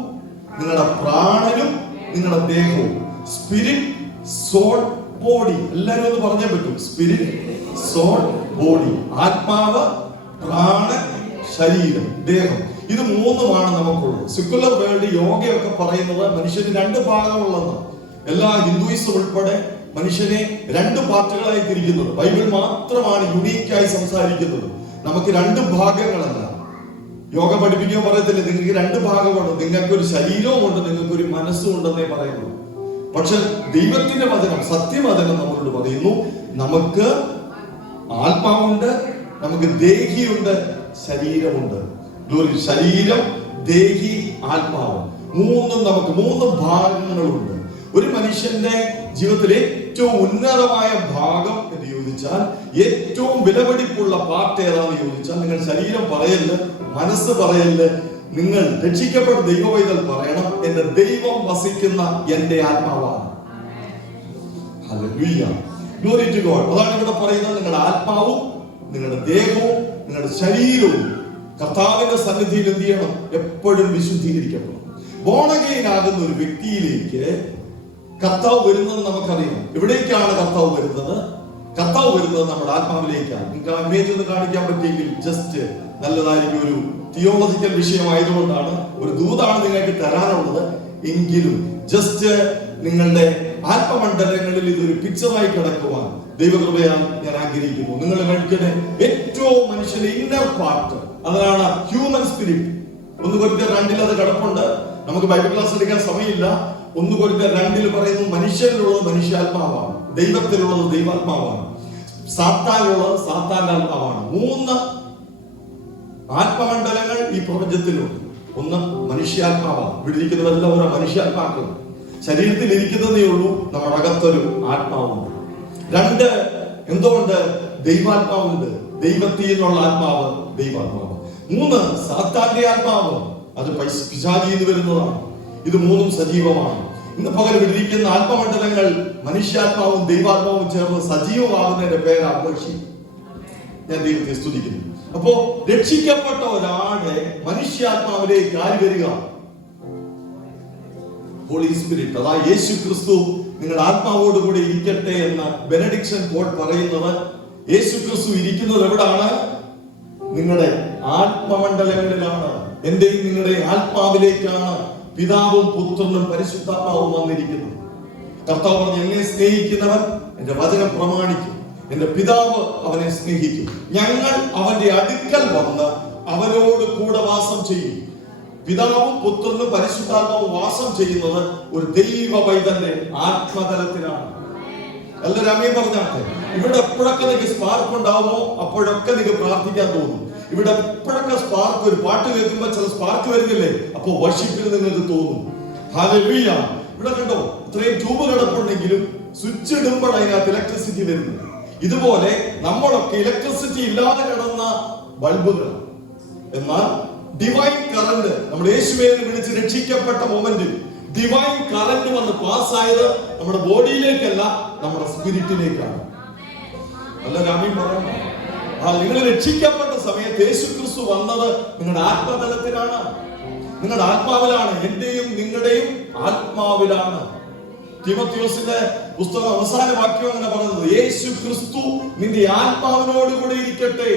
നിങ്ങളുടെ പ്രാണനും നിങ്ങളുടെ ദേഹവും, സ്പിരിറ്റ്, സോൾ, ബോഡി. എല്ലാവരും ഒന്ന് പറഞ്ഞേ പറ്റൂ. Spirit, soul, body. ആത്മാവ്, പ്രാണൻ, ശരീരം, ദേഹം. ഇത് 3മാണ് നമുക്കുള്ളത്. സെക്യുലർ വേൾഡ് യോഗയൊക്കെ പറയുന്നത് മനുഷ്യന് 2 ഭാഗമുള്ളതാണ്. എല്ലാ ഹിന്ദുയിസം ഉൾപ്പെടെ മനുഷ്യനെ 2 പാർട്ടുകളായി തിരിക്കുന്നത്. ബൈബിൾ മാത്രമാണ് യുണീക്കായി സംസാരിക്കുന്നത്. നമുക്ക് 2 ഭാഗങ്ങളല്ല. യോഗ പഠിപ്പിക്കാൻ പറയത്തില്ല നിങ്ങൾക്ക് 2 ഭാഗമുണ്ട്, നിങ്ങൾക്ക് ഒരു ശരീരവും ഉണ്ട്, നിങ്ങൾക്ക് ഒരു മനസ്സും ഉണ്ടെന്നേ പറയുന്നു. പക്ഷെ ദൈവത്തിന്റെ വചനം, സത്യവചനം നമ്മളോട് പറയുന്നു, നമുക്ക് ആത്മാവുണ്ട്, നമുക്ക് ദേഹിയുണ്ട്, ശരീരമുണ്ട്. ശരീരം, ദേഹി, ആത്മാവ്, 3 നമുക്ക് 3 ഭാഗങ്ങളുണ്ട്. ഒരു മനുഷ്യന്റെ ജീവിതത്തിൽ ഏറ്റവും ഉന്നതമായ ഭാഗം എന്ന് ചോദിച്ചാൽ, ഏറ്റവും വിലപിടിപ്പുള്ള പാർട്ട് ഏതാണെന്ന് ചോദിച്ചാൽ, നിങ്ങൾ ശരീരം പറയല്ല, മനസ്സ് പറയല്ല, നിങ്ങൾ രക്ഷിക്കപ്പെട്ട ദൈവവൈതൽ പറയണം, എന്റെ ദൈവം വസിക്കുന്ന എന്റെ ആത്മാവാണ്. ഹല്ലേലൂയ, ഗ്ലോറി ടു ഗോഡ്. അതാണ് ഇവിടെ പറയുന്നത്. നിങ്ങളുടെ ആത്മാവും നിങ്ങളുടെ ദേഹവും നിങ്ങളുടെ ശരീരവും കർത്താവിന്റെ സന്നിധിയിൽ എന്ത് ചെയ്യണം? എപ്പോഴും വിശുദ്ധീകരിക്കപ്പെടണം. ബോൺ അഗൈൻ ആകുന്ന ഒരു വ്യക്തിയിലേക്ക് കർത്താവ് വരുന്നത് നമുക്കറിയാം. എവിടേക്കാണ് കർത്താവ് വരുന്നത്? കർത്താവ് വരുന്നത് നമ്മുടെ ആത്മാവിലേക്കാണ്. നിങ്ങൾക്ക് ആ ഇമേജ് ഒന്ന് കാണിക്കാൻ പറ്റിയെങ്കിൽ ജസ്റ്റ് നല്ലതായിരിക്കും. ഒരു തിയോളജിക്കൽ വിഷയമായതുകൊണ്ടാണ്, ഒരു ദൂതാണ് നിങ്ങൾക്ക് തരാനുള്ളത്. എങ്കിലും ജസ്റ്റ് നിങ്ങളുടെ ആത്മമണ്ഡലങ്ങളിൽ ഇതൊരു പിക്ചറായി കിടക്കുവാൻ ദൈവകൃപയാൽ ഞാൻ ആഗ്രഹിക്കുന്നു. നിങ്ങൾ കഴിക്കണേ ഏറ്റവും മനുഷ്യന്റെ ഇന്നർ പാർട്ട്, അതാണ് ഹ്യൂമൻ സ്പിരിറ്റ്. 1 കൊരിന്ത്യർ 2 അത് കിടപ്പുണ്ട്. നമുക്ക് ബൈബിൾ ക്ലാസ് എടുക്കാൻ സമയമില്ല. 1 കൊരിന്ത്യർ 2 പറയുന്നു, മനുഷ്യരിലുള്ളത് മനുഷ്യാത്മാവാണ്, ദൈവത്തിലുള്ളത് ദൈവാത്മാവാണ്, സാത്താനുള്ളത് സാത്താന്റെ ആത്മാവാണ്. 3 ആത്മമണ്ഡലങ്ങൾ ഈ പ്രപഞ്ചത്തിലുണ്ട്. 1 മനുഷ്യാത്മാവാണ്. ഇവിടെ ഇരിക്കുന്നതെല്ലാം ഓരോ മനുഷ്യാത്മാക്കളും. ശരീരത്തിൽ ഇരിക്കുന്നതേ ഉള്ളൂ, നമ്മുടെ അകത്തൊരു ആത്മാവുണ്ട്. 2 എന്തുകൊണ്ട്? ദൈവാത്മാവുണ്ട്. ദൈവത്തിൽ നിന്നുള്ള ആത്മാവ് ദൈവാത്മാവ്. 3 സാത്താന്റെ ആത്മാവ്, അത് പിശാചിൽ നിന്ന് വരുന്നതാണ്. ഇത് 3 സജീവമാണ്. ഇന്ന് പകരം ഇരിക്കുന്ന ആത്മമണ്ഡലങ്ങൾ മനുഷ്യാത്മാവും ദൈവാത്മാവും ചേർന്ന് സജീവമാകുന്നതിന്റെ പേരാണ് വർഷിപ്പ്. ഞാൻ ദൈവത്തെ സ്തുതിക്കുന്നു. അപ്പോ രക്ഷിക്കപ്പെട്ട ഒരാളെ മനുഷ്യാത്മാവിലേക്ക് ആര് വരിക? Holy spirit. അതാ യേശു ക്രിസ്തു നിങ്ങൾ ആത്മാവോട് കൂടി ഇരിക്കട്ടെ എന്ന് ബെനഡിക്ഷൻ പോൾ പറയുന്നത്. യേശു ക്രിസ്തു ഇരിക്കുന്നത് എവിടാണ്? നിങ്ങളുടെ ആത്മമണ്ഡലങ്ങളിലാണ്. എന്റെയും നിങ്ങളുടെ ആത്മാവിലേക്കാണ് പിതാവും പുത്രനും പരിശുദ്ധാത്മാവും വന്നിരിക്കുന്നത്. കർത്താവ് പറഞ്ഞു, എന്നെ സ്നേഹിക്കുന്നവൻ എന്റെ വചനം പ്രമാണിക്കും, എന്റെ പിതാവ് അവനെ സ്നേഹിക്കും, ഞങ്ങൾ അവന്റെ അടുക്കൽ വന്ന് അവനോട് കൂടെ വാസം ചെയ്യും. പിതാവും പുത്രനും പരിശുദ്ധാത്മാവും വാസം ചെയ്യുന്നത് ഒരു ദൈവ പൈതന്റെ ആത്മതലത്തിലാണ്. എല്ലാവരും അമ്മയും പറഞ്ഞാട്ടെ. ഇവിടെ എപ്പോഴൊക്കെ നിങ്ങൾക്ക് സ്പാർക്ക് ഉണ്ടാവുമോ അപ്പോഴൊക്കെ നിങ്ങൾക്ക് പ്രാർത്ഥിക്കാൻ തോന്നും. ഇവിടെ എപ്പോഴൊക്കെ സ്പാർക്ക്, ഒരു പാട്ട് കേൾക്കുമ്പോൾ ചില സ്പാർക്ക് വരുന്നില്ലേ, അപ്പൊ വർഷിപ്പിന് നിങ്ങൾക്ക് തോന്നും. ഹല്ലേലൂയ. ഇവിടെ കണ്ടോ, ഇത്രയും ട്യൂബ് കിടപ്പുണ്ടെങ്കിലും സ്വിച്ച് ഇടുമ്പോൾ അതിനകത്ത് ഇലക്ട്രിസിറ്റി വരുന്നു. ഇതുപോലെ നമ്മളൊക്കെ ഇലക്ട്രിസിറ്റി ഇല്ലാതെ കിടന്ന ബൾബുകൾ. എന്നാൽ ഡിവൈൻ കറന്റ്, നമ്മുടെ യേശുവേ വിളിച്ച് രക്ഷിക്കപ്പെട്ട മൊമെന്റിൽ ഡിവൈൻ കറന്റ് വന്ന് പാസ്സായത് നമ്മുടെ ബോഡിയിലേക്കല്ല, നമ്മുടെ സ്പിരിറ്റിലേക്കാണ്. അല്ല രാമീൻ പറയണം. നിങ്ങൾ രക്ഷിക്കപ്പെട്ട സമയത്ത് യേശു ക്രിസ്തു വന്നത് നിങ്ങളുടെ ആത്മതലത്തിലാണ്, നിങ്ങളുടെ ആത്മാവിലാണ്. എന്റെയും നിങ്ങളുടെയും ആത്മാവിലാണ്. തീമോഥെയോസിന്റെ പുസ്തകം അവസാന വാക്യം അങ്ങനെ പറഞ്ഞത്, യേശു ക്രിസ്തു നിന്റെ ആത്മാവിനോട് കൂടെ ഇരിക്കട്ടെ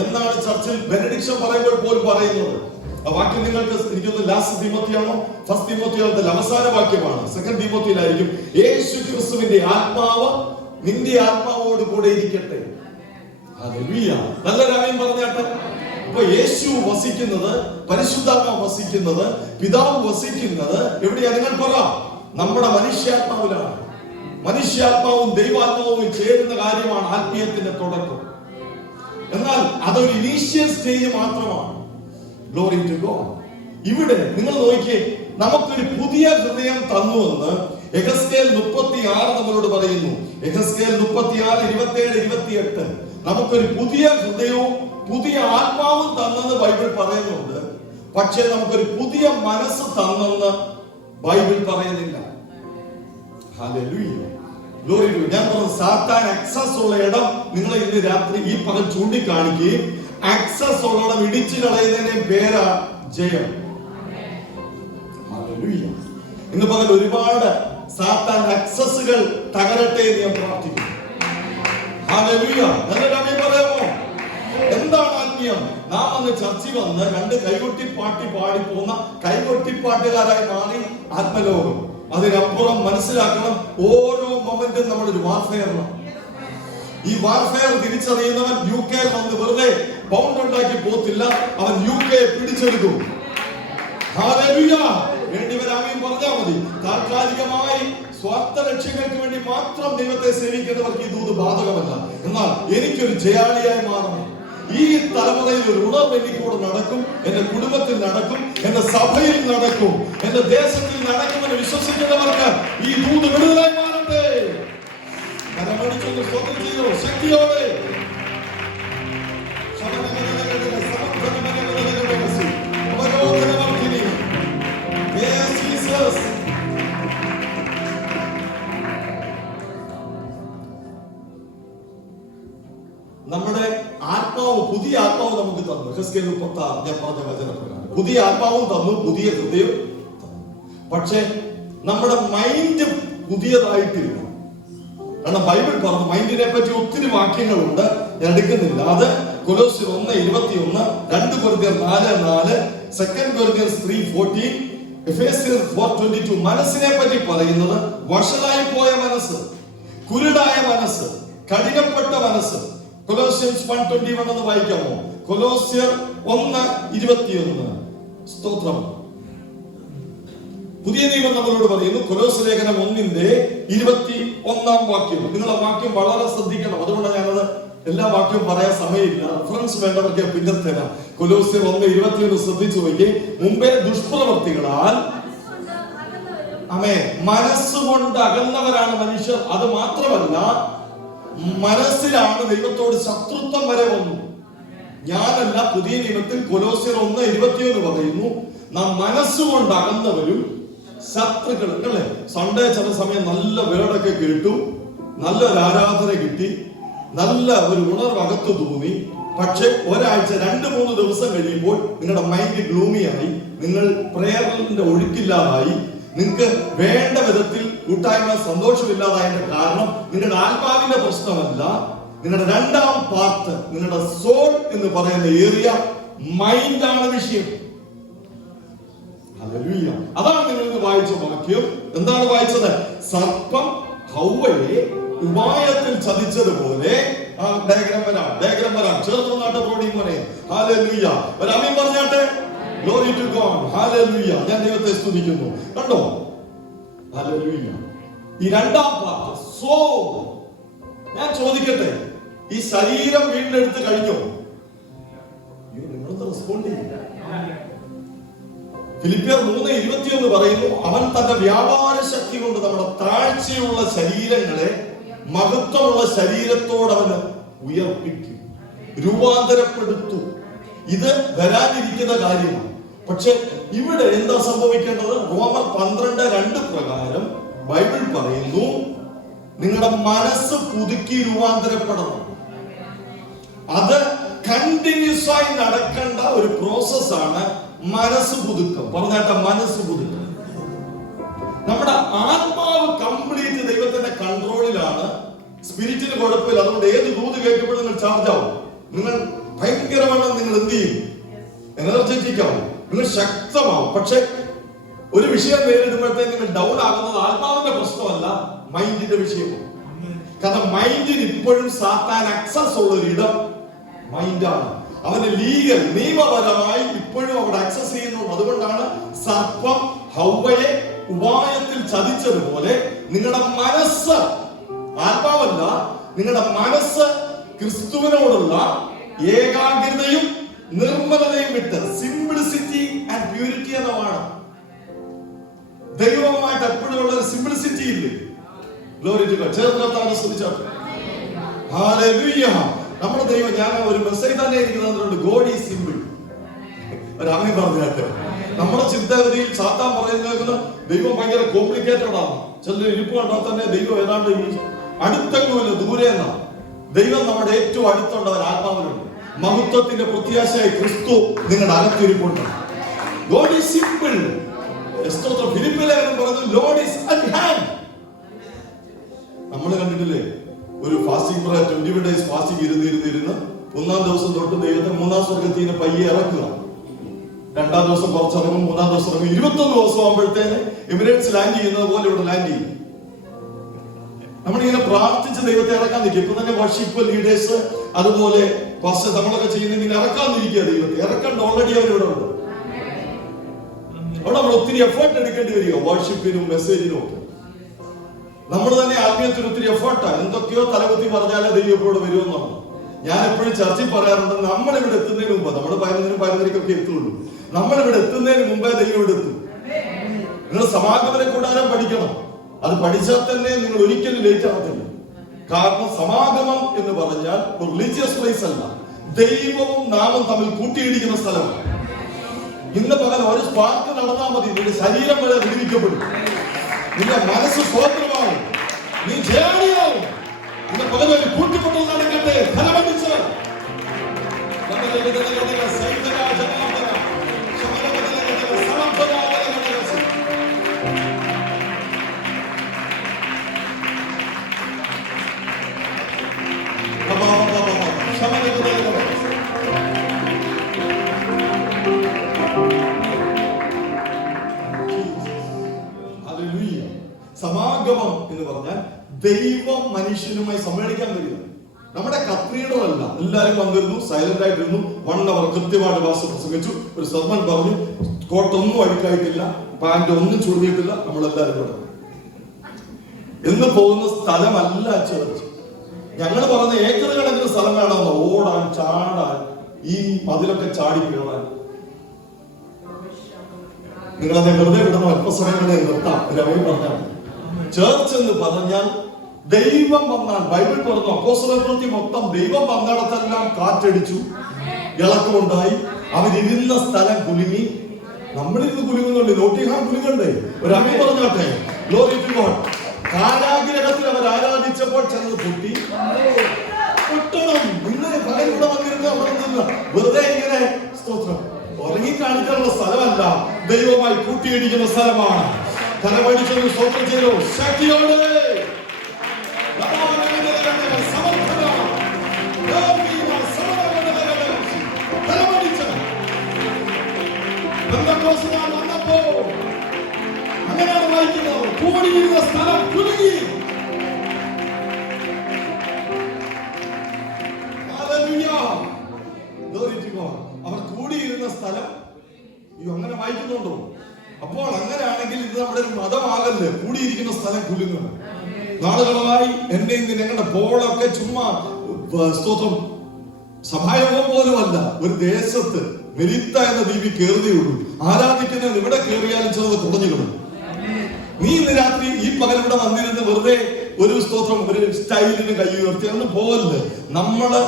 എന്നാണ് ചർച്ചിൽ ബെനഡിക്ഷൻ പറയുമ്പോൾ പോലും പറയുന്നത്. ആ വാക്യം നിങ്ങൾക്ക് എനിക്കൊന്ന് ലാസ്റ്റ് തീമോത്തിയാണോ ഫസ്റ്റ് തീമോത്തിയുടെ അവസാന വാക്യമാണ്. സെക്കൻഡ് തീമോത്തിയിലായിരിക്കും. യേശു ക്രിസ്തുവിന്റെ ആത്മാവ് നിന്റെ ആത്മാവോട് കൂടെ ഇരിക്കട്ടെ. ഹല്ലേലൂയ. നല്ല രാമൻ പറഞ്ഞാട്ടെ. അപ്പൊ യേശു വസിക്കുന്നത്, പരിശുദ്ധാത്മാവ് വസിക്കുന്നത്, പിതാവ് വസിക്കുന്നത് എവിടെയാ? നിങ്ങൾ പറ. നമ്മുടെ മനുഷ്യാത്മാവിലാണ്. മനുഷ്യാത്മാവും ദൈവാത്മാവും ചേരുന്ന കാര്യമാണ് ആത്മീയത്തിന്റെ തുടക്കം. എന്നാൽ അതൊരു ഇനീഷ്യൽ സ്റ്റേജ് മാത്രമാണ്. Glory to God. ഇവിടെ നിങ്ങൾ നോക്കിയേ, നമുക്കൊരു പുതിയ ഹൃദയം തന്നുവെന്ന് യെഹെസ്കേൽ 36 നമ്മളോട് പറയുന്നു. യെഹെസ്കേൽ 36, 27, 28 നമുക്കൊരു പുതിയ ഹൃദയവും പുതിയ ആത്മാവും തന്നെന്ന് ബൈബിൾ പറയുന്നുണ്ട്. പക്ഷേ നമുക്കൊരു പുതിയ മനസ്സ് തന്നെന്ന് ബൈബിൾ പറയുന്നില്ല. ഹല്ലേലൂയ. Glory to. ഞാൻ പറഞ്ഞു, സാത്താൻ ആക്സസ് ഉള്ള ഇടം നിങ്ങൾ ഇന്ന് രാത്രി ഈ പകൽ ചൂണ്ടിക്കാണിക്കുകയും ആക്സസ് ഉള്ള ഇടം ഇടിച്ചു കളയുന്നതിന്റെ പേരാ ജയം. ഹല്ലേലൂയ. ഇന്ന് പകൽ ഒരുപാട് സാത്താൻ ആക്സസുകൾ തകരട്ടെ എന്ന് ഞാൻ പ്രാർത്ഥിക്കുന്നു. ഹല്ലേലൂയ. പറയാമോ എന്താണ് ആത്മീയം? നാം അന്ന് ചർച്ചിൽ വന്ന് രണ്ട് കൈകൊട്ടിപ്പാട്ടി പാടി പോകുന്ന കൈകൊട്ടിപ്പാട്ടുകാരായി മാറി ആത്മലോകം. അതിനപ്പുറം മനസ്സിലാക്കണം, ഓരോ മൊമെന്റും നമ്മളൊരു വാർഫെയറാണ്. ഈ വാർഫെയർ തിരിച്ചറിയുന്നവൻ UK വന്ന് വെറുതെ പൗണ്ട് ഉണ്ടാക്കി പോത്തില്ല, അവൻ UK പിടിച്ചെടുക്കും. ഹല്ലേലൂയ. വേണ്ടിവരാമെന്ന് പറഞ്ഞാൽ മതി. താൽക്കാലികമായി സ്വാർത്ഥ ലക്ഷ്യങ്ങൾക്ക് വേണ്ടി മാത്രം ദൈവത്തെ സേവിക്കുന്നവർക്ക് ഈ ദൂത് ബാധകമല്ല. എന്നാൽ എനിക്കൊരു ജയാളിയായി മാറണം. ഈ തലമുറയിൽ ഒരു ഉണർവ് എനിക്കൂടെ നടക്കും, എന്റെ കുടുംബത്തിൽ നടക്കും, എന്റെ സഭയിൽ നടക്കും, എന്റെ ദേശത്തിൽ നടക്കുമെന്ന് വിശ്വസിക്കുന്നവർക്ക് ഈ ദൂത് വിടുതലായി മാറട്ടെ. കരമടിച്ചൊന്ന് സ്തോത്രം ചെയ്തോ ശക്തിയോടെ. നമ്മുടെ ആത്മാവ്, പുതിയ ആത്മാവ് നമുക്ക് തന്നു. യെഹെസ്കേൽ 36 ഞാൻ പറഞ്ഞ വചനപ്രകാരം പുതിയ ആത്മാവും തന്നു, പുതിയ ഹൃദയം തന്നു. പക്ഷെ നമ്മുടെ മൈൻഡ് പുതിയതായിട്ടില്ല. കാരണം ബൈബിൾ പറഞ്ഞു മൈൻഡിനെ പറ്റി ഒത്തിരി വാക്യങ്ങളുണ്ട്, ഞാൻ എടുക്കുന്നില്ല. അത് കൊലോസ്യർ 1:21, 2 കൊരിന്ത്യർ 4:4, 2 കൊരിന്ത്യർ 3:14, എഫേസ്യർ 4:22. മനസ്സിനെ പറ്റി പറയുന്നത് വഷളായി പോയ മനസ്സ്, കുരുടായ മനസ്സ്, കഠിനപ്പെട്ട മനസ്സ്. കൊലോസ്യൻസ് 1:21 എന്ന് വായിക്കാമോ? കൊലോസ്യർ 1:21. സ്തോത്രം. പുതിയ നിയമം നമ്മളോട് പറയുന്നു, കൊലോസ്യ ലേഖനം 1:21 വാക്യം. നിങ്ങൾ ആ വാക്യം വളരെ ശ്രദ്ധിക്കണം. അതുകൊണ്ട് ഞാനത് എല്ലാ വാക്യവും പറയാൻ സമയമില്ല. റെഫറൻസ് വേണ്ടവർക്ക് പിന്നെ തരാം. കൊലോസ്യർ 1:21 ശ്രദ്ധിച്ചു നോക്കി. മുമ്പേ ദുഷ്പ്രവർത്തികളാൽ മനസ്സുകൊണ്ട് അകന്നവരാണ് മനുഷ്യർ. അത് മാത്രമല്ല, മനസ്സിലാണ് ദൈവത്തോട് ശത്രുത്വം വരെ വന്നു. ഞാനല്ല, പുതിയ നിയമത്തിൽ കൊലോസ്യർ 1:21 പറയുന്നു, നാം മനസ്സുകൊണ്ട് അകന്നവരും ശത്രുക്കൾ. അല്ലേ? സൺഡേ ചില സമയം നല്ല വേർഡൊക്കെ കേട്ടു, നല്ലൊരു ആരാധന കിട്ടി, നല്ല ഒരു ഉണർവ് അകത്ത് തോന്നി. പക്ഷെ ഒരാഴ്ച 2-3 ദിവസം കഴിയുമ്പോൾ നിങ്ങളുടെ മൈൻഡ് ഗ്ലൂമിയായി, നിങ്ങൾ പ്രേയറിന്റെ ഒഴുക്കില്ലാതായി, നിങ്ങൾക്ക് വേണ്ട വിധത്തിൽ കൂട്ടായ്മ സന്തോഷമില്ലാതായതിന്റെ കാരണം നിങ്ങളുടെ ആത്മാവിന്റെ പ്രശ്നമല്ല, നിങ്ങളുടെ രണ്ടാം പാർട്ട്, നിങ്ങളുടെ സോൾ എന്ന് പറയുന്ന ഏരിയ മൈൻഡാണ് വിഷയം. ഹല്ലേലൂയ. അതാണ് നിങ്ങൾ വായിച്ച വാക്യം. എന്താണ് വായിച്ചത്? സർപ്പം ഹൗവയെ ഉപായത്തിൽ ചതിച്ചതുപോലെ. ഡയഗ്രാം വരാം ചേർന്ന് നാട്ടെ പ്രോഡി മോനെ. ഹല്ലേലൂയ. ഒരു ആമേൻ പറഞ്ഞാട്ടെ. Glory to God. Hallelujah. ഞാൻ ദൈവത്തെ സ്തുതിക്കുന്നു. കണ്ടോ? Hallelujah. ഈ രണ്ടാം പാർട്ട് സോൾ. ഞാൻ ചോദിക്കട്ടെ, ഈ ശരീരം വീണ്ടെടുത്ത് കഴിഞ്ഞോ? നിങ്ങളൊന്ന് റെസ്പോണ്ട് ചെയ്യില്ല. ഫിലിപ്പിയർ 3:21 പറയുന്നു, അവൻ തന്റെ വ്യാപാര ശക്തി കൊണ്ട് നമ്മുടെ താഴ്ചയുള്ള ശരീരങ്ങളെ മഹത്വമുള്ള ശരീരത്തോട് അവന് ഉയർപ്പിക്കും, രൂപാന്തരപ്പെടുത്തും. ഇത് വരാനിരിക്കുന്ന കാര്യമാണ്. പക്ഷെ ഇവിടെ എന്താ സംഭവിക്കേണ്ടത്? റോമർ 12:2 പ്രകാരം ബൈബിൾ പറയുന്നു, നിങ്ങളുടെ മനസ്സ് പുതുക്കി രൂപാന്തരപ്പെടണം. അത് കണ്ടിന്യൂസ് ആയി നടക്കേണ്ട ഒരു പ്രോസസ്സാണ് മനസ്സ് പുതുക്കം. പറഞ്ഞാട്ട മനസ്സ് പുതുക്കം. നമ്മുടെ ആത്മാവ് കംപ്ലീറ്റ് ദൈവത്തിന്റെ കൺട്രോളിലാണ്. സ്പിരിറ്റിന് കുഴപ്പമില്ല. അതുകൊണ്ട് ഏത് ദൂത് കേൾക്കുമ്പോഴും നിങ്ങൾ ചാർജ് ആവും. നിങ്ങൾ ഭയങ്കരമാണ്. നിങ്ങൾ എന്ത് ചെയ്യും? എനർജറ്റിക് ആവും, നിങ്ങൾ ശക്തമാവും. പക്ഷെ ഒരു വിഷയം നേരിടുമ്പോഴത്തേക്ക് നിങ്ങൾ ഡൗൺ ആകുന്നത് ആത്മാവിന്റെ പ്രശ്നമല്ല, മൈൻഡിന്റെ വിഷയമാണ്. കാരണം മൈൻഡിന് ഇപ്പോഴും സാത്താൻ ആക്സസ് ഉള്ള ഒരു ഇടം മൈൻഡാണ്. അവന്റെ ലീഗൽ നിയമപരമായി ഇപ്പോഴും അവിടെ ആക്സസ് ചെയ്യുന്നു. അതുകൊണ്ടാണ് സർപ്പം ഹൗവയെ ഉപായത്തിൽ ചതിച്ചതുപോലെ നിങ്ങളുടെ മനസ്സ്, ആത്മാവല്ല, നിങ്ങളുടെ മനസ്സ് ക്രിസ്തുവിനോടുള്ള ഏകാഗ്രതയും നിർമ്മലതയും വിട്ട്, സിംപ്ലിസിറ്റി ആൻഡ് പ്യൂരിറ്റി എന്നതാണ്. ദൈവവുമായിട്ട് എപ്പോഴും ഉള്ള ഒരു സിംപ്ലിസിറ്റി ഇല്ലേ? Glory to God. ചേർന്ന് ശ്രദ്ധിച്ചാട്ടെ. ഹല്ലേലൂയ. നമ്മുടെ ദൈവം, ഞാൻ ഒരു മെസ്സേജ് തന്നെ ഇരിക്കുന്നുണ്ട്, ഗോഡ് ഈസ് സിമ്പിൾ. ഒരു ആമേൻ പറഞ്ഞാട്ടെ. നമ്മുടെ ചിന്താഗതിയിൽ സാത്താൻ പറയുന്നത് ദൈവം ഭയങ്കര കോംപ്ലിക്കേറ്റഡ് ആണ്. ചില ഇരിപ്പ് കണ്ടാൽ തന്നെ ദൈവം ഏതാണ്ട് അടുത്തെങ്കിലും ദൂരെ എന്നാണ്. ദൈവം നമ്മുടെ ഏറ്റവും അടുത്തുള്ളവർ ആത്മാവിലുണ്ട്. മഹത്വത്തിന്റെ പ്രത്യാശയായി ക്രിസ്തു നിങ്ങളുടെ അകത്തിരിപ്പുണ്ട്. God is simple. ഫിലിപ്പിലെ പറഞ്ഞു ലോർഡ് ഈസ് അറ്റ് ഹാൻഡ്. നമ്മൾ കണ്ടിട്ടില്ലേ ഒരു ഫാസ്റ്റിംഗ് പ്രയർ 21 days ഫാസ്റ്റിംഗ് ഇരുന്ന് ഒന്നാം ദിവസം തൊട്ട് ദൈവത്തെ മൂന്നാം സ്വർഗത്തിൽ പയ്യെ ഇറക്കുക. രണ്ടാം ദിവസം കുറച്ചിറങ്ങും, മൂന്നാം ദിവസം ഇറങ്ങും. 21 ദിവസം ആകുമ്പോഴത്തേന് എമിറേറ്റ്സ് ലാൻഡ് ചെയ്യുന്നത് പോലെ ഇവിടെ ലാൻഡ് ചെയ്യും. നമ്മളിങ്ങനെ പ്രാർത്ഥിച്ച് ദൈവത്തെ ഇറക്കാൻ നിൽക്കും. ഇപ്പൊ തന്നെ വർഷിപ്പ് ലീഡേഴ്സ് അതുപോലെ പാസ്റ്റർ നമ്മളൊക്കെ ചെയ്യുന്നെങ്കിൽ ഇറക്കാന്നിരിക്കുക. ദൈവത്തെ ഇറക്കണ്ട, ഓൾറെഡി അവരിവിടെ ഉണ്ട്. അവിടെ നമ്മൾ ഒത്തിരി എഫേർട്ട് എടുക്കേണ്ടി വരിക. വർഷിപ്പിനും മെസ്സേജിനും ഒക്കെ നമ്മൾ തന്നെ ആത്മീയത്തിന് ഒത്തിരി എഫേർട്ടാണ്. എന്തൊക്കെയോ തലകുത്തി പറഞ്ഞാലേ ദൈവം എപ്പോഴും വരുമെന്നാണ്. ഞാൻ എപ്പോഴും ചർച്ചയിൽ പറയാറുണ്ട്, നമ്മളിവിടെ എത്തുന്നതിന് മുമ്പ്, നമ്മുടെ 11-11:30 എത്തുള്ളൂ. നമ്മളിവിടെ എത്തുന്നതിന് മുമ്പേ ദൈവം ഇവിടെ എത്തും. നിങ്ങൾ സമാഗമന കൂടാരം പഠിക്കണം. അത് പഠിച്ചാൽ തന്നെ നിങ്ങൾ ഒരിക്കലും ലേറ്റ് ആകത്തില്ല. കാരണം സമാഗമം എന്ന് പറഞ്ഞാൽ റിലീജിയസ് പ്ലേസ് അല്ല, ദൈവവും നാമും തമ്മിൽ കൂട്ടിയിടിക്കുന്ന സ്ഥലമാണ്. ഇന്ന് പകൽ ഒരു സ്പാർക്ക് നടന്നാൽ മതി, നിന്റെ ശരീരം വരെ വിടുവിക്കപ്പെടും, നിന്റെ മനസ്സ് സ്വതന്ത്രമാവും, നീ ജയാളിയാവും. ഇന്ന് പകൽ ഒരു കൂട്ടിപ്പെട്ടത് നടക്കട്ടെ. ഫലമടിച്ച് സമാഗമം എന്ന് പറഞ്ഞാൽ ദൈവം മനുഷ്യനുമായി സമ്മേളിക്കാൻ വരിക. നമ്മുടെ കത്തീഡ്രൽ അല്ല. എല്ലാവരും വന്നിരുന്നു, സൈലന്റ് ആയിട്ടിരുന്നു. 1 hour കൃത്യമായിട്ട് വാസ്തു പ്രസംഗിച്ചു, ഒരു സർമൺ പറഞ്ഞു, കോട്ടൊന്നും അഴുക്കായിട്ടില്ല, പാന്റ് ഒന്നും ചുരുങ്ങിയിട്ടില്ല, നമ്മളെല്ലാവരും കൂടെ എന്ന് പോകുന്ന സ്ഥലമല്ല ചർച്ച്. ഞങ്ങൾ പറഞ്ഞ ഏക്കർ കണക്കിന് സ്ഥലം വേണമെന്ന്, ഓടാൻ, ചാടാൻ, ഈ മതിലൊക്കെ ചാടി കയറാൻ. നിങ്ങളതെ വെറുതെ വിടുന്ന അല്പസമയങ്ങളെ നിർത്താം. രവി പറഞ്ഞാൽ ചേർച്ച് എന്ന് പറഞ്ഞാൽ ദൈവം വന്നാൽ, ബൈബിൾ പറഞ്ഞു അപ്പോസ്തലപ്രവൃത്തി മൊത്തം ദൈവം വന്നിടത്തെല്ലാം കാറ്റടിച്ചു, ഇളക്കമുണ്ടായി, അവരിരുന്ന സ്ഥലം കുലുങ്ങി. നമ്മളിരുന്ന് കുലുങ്ങുന്നുണ്ട്, നോട്ടിഹാൻ കുലുങ്ങണ്ടേ? ഒരു അമ്മ പറഞ്ഞാട്ടെ. Glory to God. കാരാഗ്രഹത്തിൽ അവർ ആരാധിച്ചപ്പോൾ ചിലത് പൊട്ടി പൊട്ടണം. ഇന്നലെ പകൽ കൂടെ വന്നിരുന്ന് അവിടെ നിന്ന് വെറുതെ ഇങ്ങനെ സ്തോത്രം ഉറങ്ങി കാണിക്കാനുള്ള സ്ഥലമല്ല, ദൈവമായി കൂട്ടിയിടിക്കുന്ന സ്ഥലമാണ്. തലപടിച്ചൊരു സ്തോത്രം ചെയ്തോ ശക്തിയോടെ. വന്നപ്പോ അങ്ങനെയാണ് വായിക്കുന്നത്, കൂടിയിരുന്ന സ്ഥലം കുലുങ്ങി. അവർ കൂടിയിരുന്ന സ്ഥലം അങ്ങനെ വായിക്കുന്നുണ്ടോ? അപ്പോൾ അങ്ങനെയാണെങ്കിൽ ഇത് നമ്മുടെ ഒരു മതമാകല്ലേ, കൂടിയിരിക്കുന്ന സ്ഥലം കുലുങ്ങണം. നാളുകളായി എന്റെ ഞങ്ങളുടെ ബോളൊക്കെ ചുമ്മാ സ്തോത്രം സഭായോഗം പോലുമല്ല, ഒരു ദേശത്ത് മെരിത്ത എന്ന ദ്വീപിൽ കയറുകയുള്ളൂ. ആരാധിക്കുന്നത് ഇവിടെ കയറിയാലും ചിലത് കുറഞ്ഞു കിടന്നു. നീ ഇന്ന് രാത്രി ഈ പകലിവിടെ വന്നിരുന്ന് വെറുതെ ഒരു സ്തോത്രം ഒരു സ്റ്റൈലിന് കൈ ഉയർത്തി അങ്ങനെ പോകല്ലേ. നമ്മള്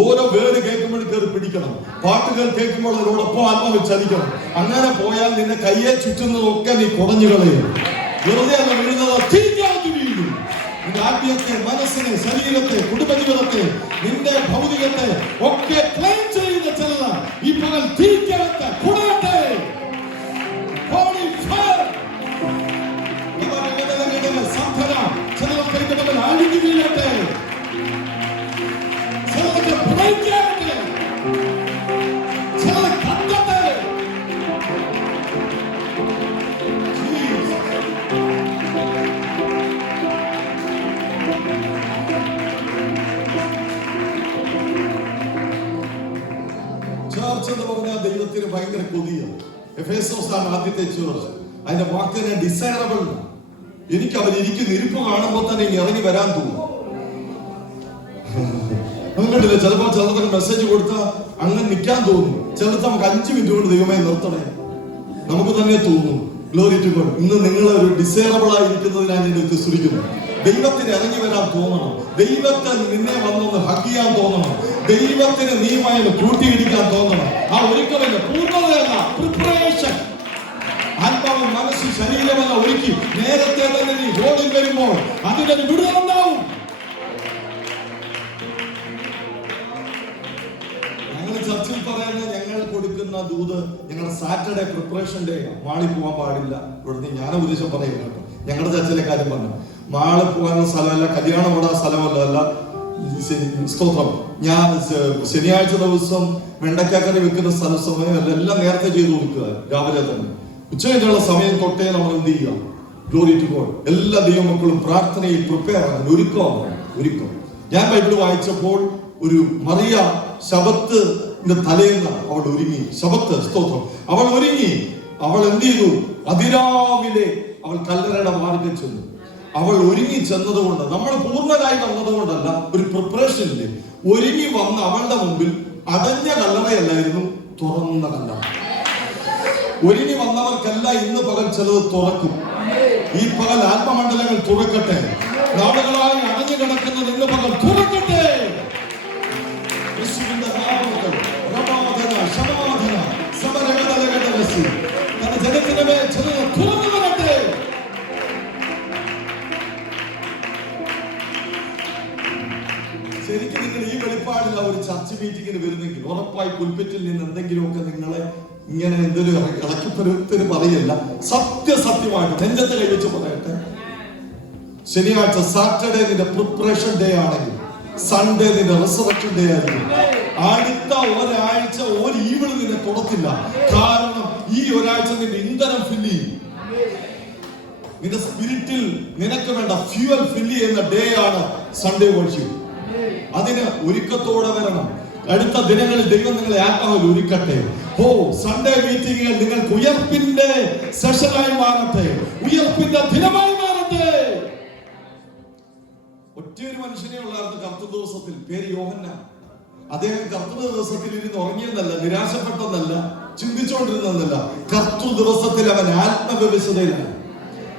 ഓരോ വേർഡ് കേൾക്കുമ്പോൾ കയറി പിടിക്കണം, പാട്ടുകൾ കേൾക്കുമ്പോൾ അതിനോടൊപ്പം ആത്മാവ് ചലിക്കണം. അങ്ങനെ പോയാൽ നിന്റെ കയ്യെ ചുറ്റുന്നതൊക്കെ നീ കുറഞ്ഞു കളയും. വെറുതെ അല്ല വീഴുന്നത്, തീർച്ചയായിട്ടും വീഴും. നിന്റെ ആത്മീയത്തെ, മനസ്സിനെ, ശരീരത്തെ, കുടുംബജീവിതത്തെ, നിന്റെ ഭൗതികത്തെ ഒക്കെ ക്ലെയിം ചെയ്യുന്ന ചിലത് ഈ പകൽ തീർച്ചയായിട്ട് കുടയട്ടെ. ചിലതൊക്കെ ആഴ്ച വീഴട്ടെ, ചിലതൊക്കെ ബ്രേക്കാകട്ടെ, ചിലത് കത്തട്ടെ. ചർച്ച് എന്ന് പറഞ്ഞാൽ ദൈവത്തിന് ഭയങ്കര കൊതിയാണ്. എഫേസോസാണ് ആദ്യത്തെ ചർച്ച്. അതിന്റെ വാക്കിനെ ഡിസൈറബിൾ. എനിക്ക് അവരിയ്ക്കുന്ന ഇരിപ്പ് കാണുമ്പോൾ തന്നെ ഇറങ്ങി വരാൻ തോന്നും. അങ്ങനെയല്ലേ ചിലപ്പോ ചിലതൊക്കെ മെസ്സേജ് കൊടുത്താൽ അങ്ങനെ നിൽക്കാൻ തോന്നും. ചിലത് നമുക്ക് 5 മിനിറ്റ് കൊണ്ട് ദൈവമേ നിർത്തണേ നമുക്ക് തന്നെ തോന്നും. Glory to God. ഇന്ന് നിങ്ങൾ ഒരു ഡിസൈറബിൾ ആയിരിക്കുന്നതിനാണ് ഞാൻ സ്തുതിക്കുന്നു. ദൈവത്തിന് ഇറങ്ങി വരാൻ തോന്നണം. ദൈവത്തെ നിന്നെ വന്നൊന്ന് ഹഗ് ചെയ്യാൻ തോന്നണം. ദൈവത്തിന് നീയുമായി കൂട്ടിയിടിക്കാൻ തോന്നണം. ആ ഒരുക്കമല്ല, പൂർണ്ണതയല്ല, പ്രിപ്പറേഷൻ. ആത്മാവും മനസ്സും ശരീരമല്ല ഒരുക്കി നേരത്തെ തന്നെ നീ ഹോളിൽ വരുമ്പോൾ അതിനൊരു വിടുതലുണ്ടാവും. ഞങ്ങൾ ചർച്ചിൽ പറയുന്നത്, ഞങ്ങൾ കൊടുക്കുന്ന ദൂത് ഞങ്ങളുടെ സാറ്റർഡേ പ്രിപ്പറേഷൻ ഡേ. മാളിൽ പോകാൻ പാടില്ല. ഇവിടുന്ന് ഞാൻ ഉപദേശം പറയുക കേട്ടോ. ഞങ്ങളുടെ ചർച്ചിലെ കാര്യം പറഞ്ഞു, മാളിൽ പോകാനുള്ള സ്ഥലമല്ല, കല്യാണം കൂടാ സ്ഥലമല്ല. സ്തോത്രം. ഞാൻ ശനിയാഴ്ച ദിവസം വെണ്ടക്കാക്കറി വെക്കുന്ന സ്ഥല സമയം എല്ലാം നേരത്തെ ചെയ്തു കൊടുക്കുക. രാവിലെ തന്നെ ഉച്ച കഴിഞ്ഞുള്ള സമയം തൊട്ടേ നമ്മൾ എന്ത് ചെയ്യുക? Glory to God. എല്ലാ ദൈവമക്കളും പ്രാർത്ഥനയിൽ പ്രിപ്പയർ ആകാൻ ഒരുക്കം. ഞാൻ ബൈബിൾ വായിച്ചപ്പോൾ ഒരു മറിയ ശബത്തിന്റെ തലേന്ന് അവൾ ഒരുങ്ങി. ശബത്ത്, സ്തോത്രം. അവൾ ഒരുങ്ങി. അവൾ എന്ത് ചെയ്തു? അതിരാവിലെ അവൾ കല്ലറയുടെ മാർഗ്ഗം ചെന്നു. അവൾ ഒരുങ്ങി ചെന്നതുകൊണ്ട്, നമ്മൾ പൂർണ്ണരായി വന്നതുകൊണ്ടല്ല, ഒരു പ്രിപ്പറേഷൻ ഇല്ലേ. ഒരുങ്ങി വന്ന അവളുടെ മുമ്പിൽ അടഞ്ഞ കല്ലറയല്ലായിരുന്നു, തുറന്ന കല്ലറ. ഒരുങ്ങി വന്നവർക്കെല്ലാം ഇന്ന് പകൽ ചിലത് തുറക്കും. ഈ പകൽ ആത്മമണ്ഡലങ്ങൾ തുറക്കട്ടെ. നാളുകളായി അടഞ്ഞു കിടക്കുന്നത് ഇന്ന് പകൽ തുറക്കട്ടെ. ജനത്തിന്റെ മേൽ ചിലത് തുറന്നു വരട്ടെ. ശരിക്കും നിങ്ങൾ ഈ വെളിപ്പാടിൽ ഒരു ചർച്ച് മീറ്റിങ്ങിന് വരുന്നെങ്കിൽ ഉറപ്പായി പുൽപ്പിറ്റിൽ നിന്ന് എന്തെങ്കിലുമൊക്കെ നിങ്ങളെ ഇങ്ങനെ എന്തൊരു ഇളക്കിപ്പരുത്തിന് പറയല്ല, സത്യമായിട്ട് നെഞ്ചത്ത് കൈവച്ച് പറയട്ടെ. ശനിയാഴ്ച സാറ്റർഡേ നിന്റെ പ്രിപ്പറേഷൻ ഡേ ആണെങ്കിൽ സൺഡേ നിന്റെ റിസറക്ഷൻ ഡേ ആയിരിക്കും. അടുത്ത ഒരാഴ്ച ഒരു ഈവിൾ നിന്നെ തൊടത്തില്ല. കാരണം ഈ ഒരാഴ്ച നിന്റെ ഇന്ധനം ഫില്ല് ചെയ്യും. നിന്റെ സ്പിരിറ്റിൽ നിനക്ക് വേണ്ട ഫ്യൂവൽ ഫില്ല് ചെയ്യുന്ന ഡേ ആണ് സൺഡേ വർഷിപ്പ്. അതിന് ഒരുക്കത്തോടെ വരണം. അടുത്ത ദിനങ്ങളിൽ ദൈവം നിങ്ങളെ ആത്മാവിൽ ഒരുക്കട്ടെ. സൺഡേ മീറ്റിംഗുകൾ നിങ്ങൾക്ക് ഉയർപ്പിന്റെ സെഷനായി മാറട്ടെ, ഉയർപ്പിന്റെ ദിനമായി മാറട്ടെ. ഒറ്റയൊരു മനുഷ്യനെ ഉള്ളായിരുന്നു കർത്തൃ ദിവസത്തിൽ, പേര് യോഹന്നാൻ. അദ്ദേഹം കർത്തൃ ദിവസത്തിൽ ഇരുന്ന് ഉറങ്ങിയെന്നല്ല, നിരാശപ്പെട്ടെന്നല്ല, ചിന്തിച്ചുകൊണ്ടിരുന്നതല്ല. കർത്തൃ ദിവസത്തിൽ അവൻ ആത്മവ്യവസ്ഥതയിലാണ്.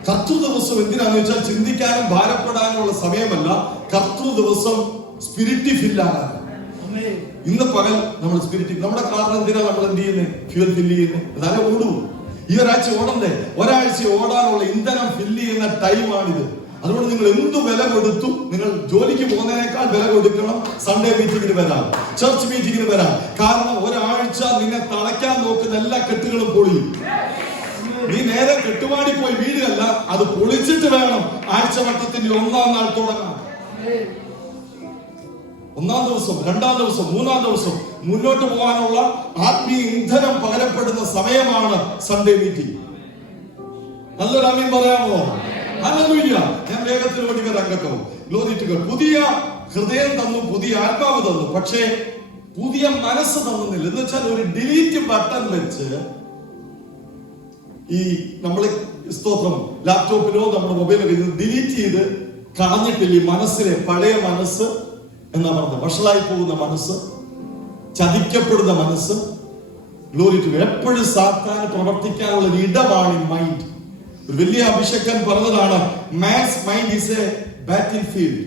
കർത്തൃ ദിവസം എന്തിനാന്ന് വെച്ചാൽ ചിന്തിക്കാനും ഭാരപ്പെടാനുമുള്ള സമയമല്ല. കർത്തൃ ദിവസം സ്പിരിറ്റ് ഫില്ലാകാൻ. ഇന്ന് പകൽ നമ്മൾ സ്പിരിറ്റ്, നമ്മുടെ കാറിന് എന്തിനാ നമ്മൾ എന്ത് ചെയ്യുന്നത്? ഫ്യൂൽ ഫില്ല് ചെയ്യുന്നത്. എന്നാലേ ഓടൂ. ഈ ഒരാഴ്ച ഓടണ്ടേ? ഒരാഴ്ച ഓടാനുള്ള ഇന്ധനം ഫില്ല് ചെയ്യുന്ന ടൈമാണിത്. അതുകൊണ്ട് നിങ്ങൾ എന്ത് വില കൊടുത്തു, നിങ്ങൾ ജോലിക്ക് പോകുന്നതിനേക്കാൾ വില കൊടുക്കണം സൺഡേ മീറ്റിംഗിന് വരാം, ചർച്ച് മീറ്റിംഗിന് വരാം. കാരണം ഒരാഴ്ച നിന്നെ തളയ്ക്കാൻ നോക്കുന്ന എല്ലാ കെട്ടുകളും പൊളിയും. നീ നേരെ കെട്ടുവാടി പോയി വീടുകല്ല, അത് പൊളിച്ചിട്ട് വേണം ആഴ്ചവട്ടത്തിന്റെ 1-ാം നാൾ തുടങ്ങാൻ. 1-ാം ദിവസം, 2-ാം ദിവസം, 3-ാം ദിവസം മുന്നോട്ട് പോകാനുള്ള ആത്മീയ ഇന്ധനം പകരപ്പെടുന്ന സമയമാണ് സൺഡേ മീറ്റിംഗ്. നല്ലൊരു ആമീൻ പറയാമോ? ഹല്ലേലൂയ. ഞാൻ വേഗത്തിൽ ഓടി വരാൻ കേട്ടോ. Glory to God. പുതിയ ഹൃദയം തന്നു, പുതിയ ആത്മാവ് തന്നു, പക്ഷേ പുതിയ മനസ്സ് തന്നില്ല. എന്ന് വെച്ചാൽ ഒരു ഡിലീറ്റ് ബട്ടൺ വെച്ച് ഈ നമ്മള് സ്തോത്രം ലാപ്ടോപ്പിലോ നമ്മുടെ മൊബൈലിലോ ഡിലീറ്റ് ചെയ്ത് കളഞ്ഞിട്ടില്ല. ഈ മനസ്സിലെ പഴയ മനസ്സ് എന്നാ പറഞ്ഞത്, വഷളായി പോകുന്ന മനസ്സ്, ചതിക്കപ്പെടുന്ന മനസ്സ്. Glory to God. എപ്പോഴും സാത്താൻ പ്രവർത്തിക്കാനുള്ള ഒരു ഇടമാണ് ഈ മൈൻഡ്. ഒരു വലിയ അഭിഷേകൻ പറഞ്ഞതാണ്, man's mind is A battle field.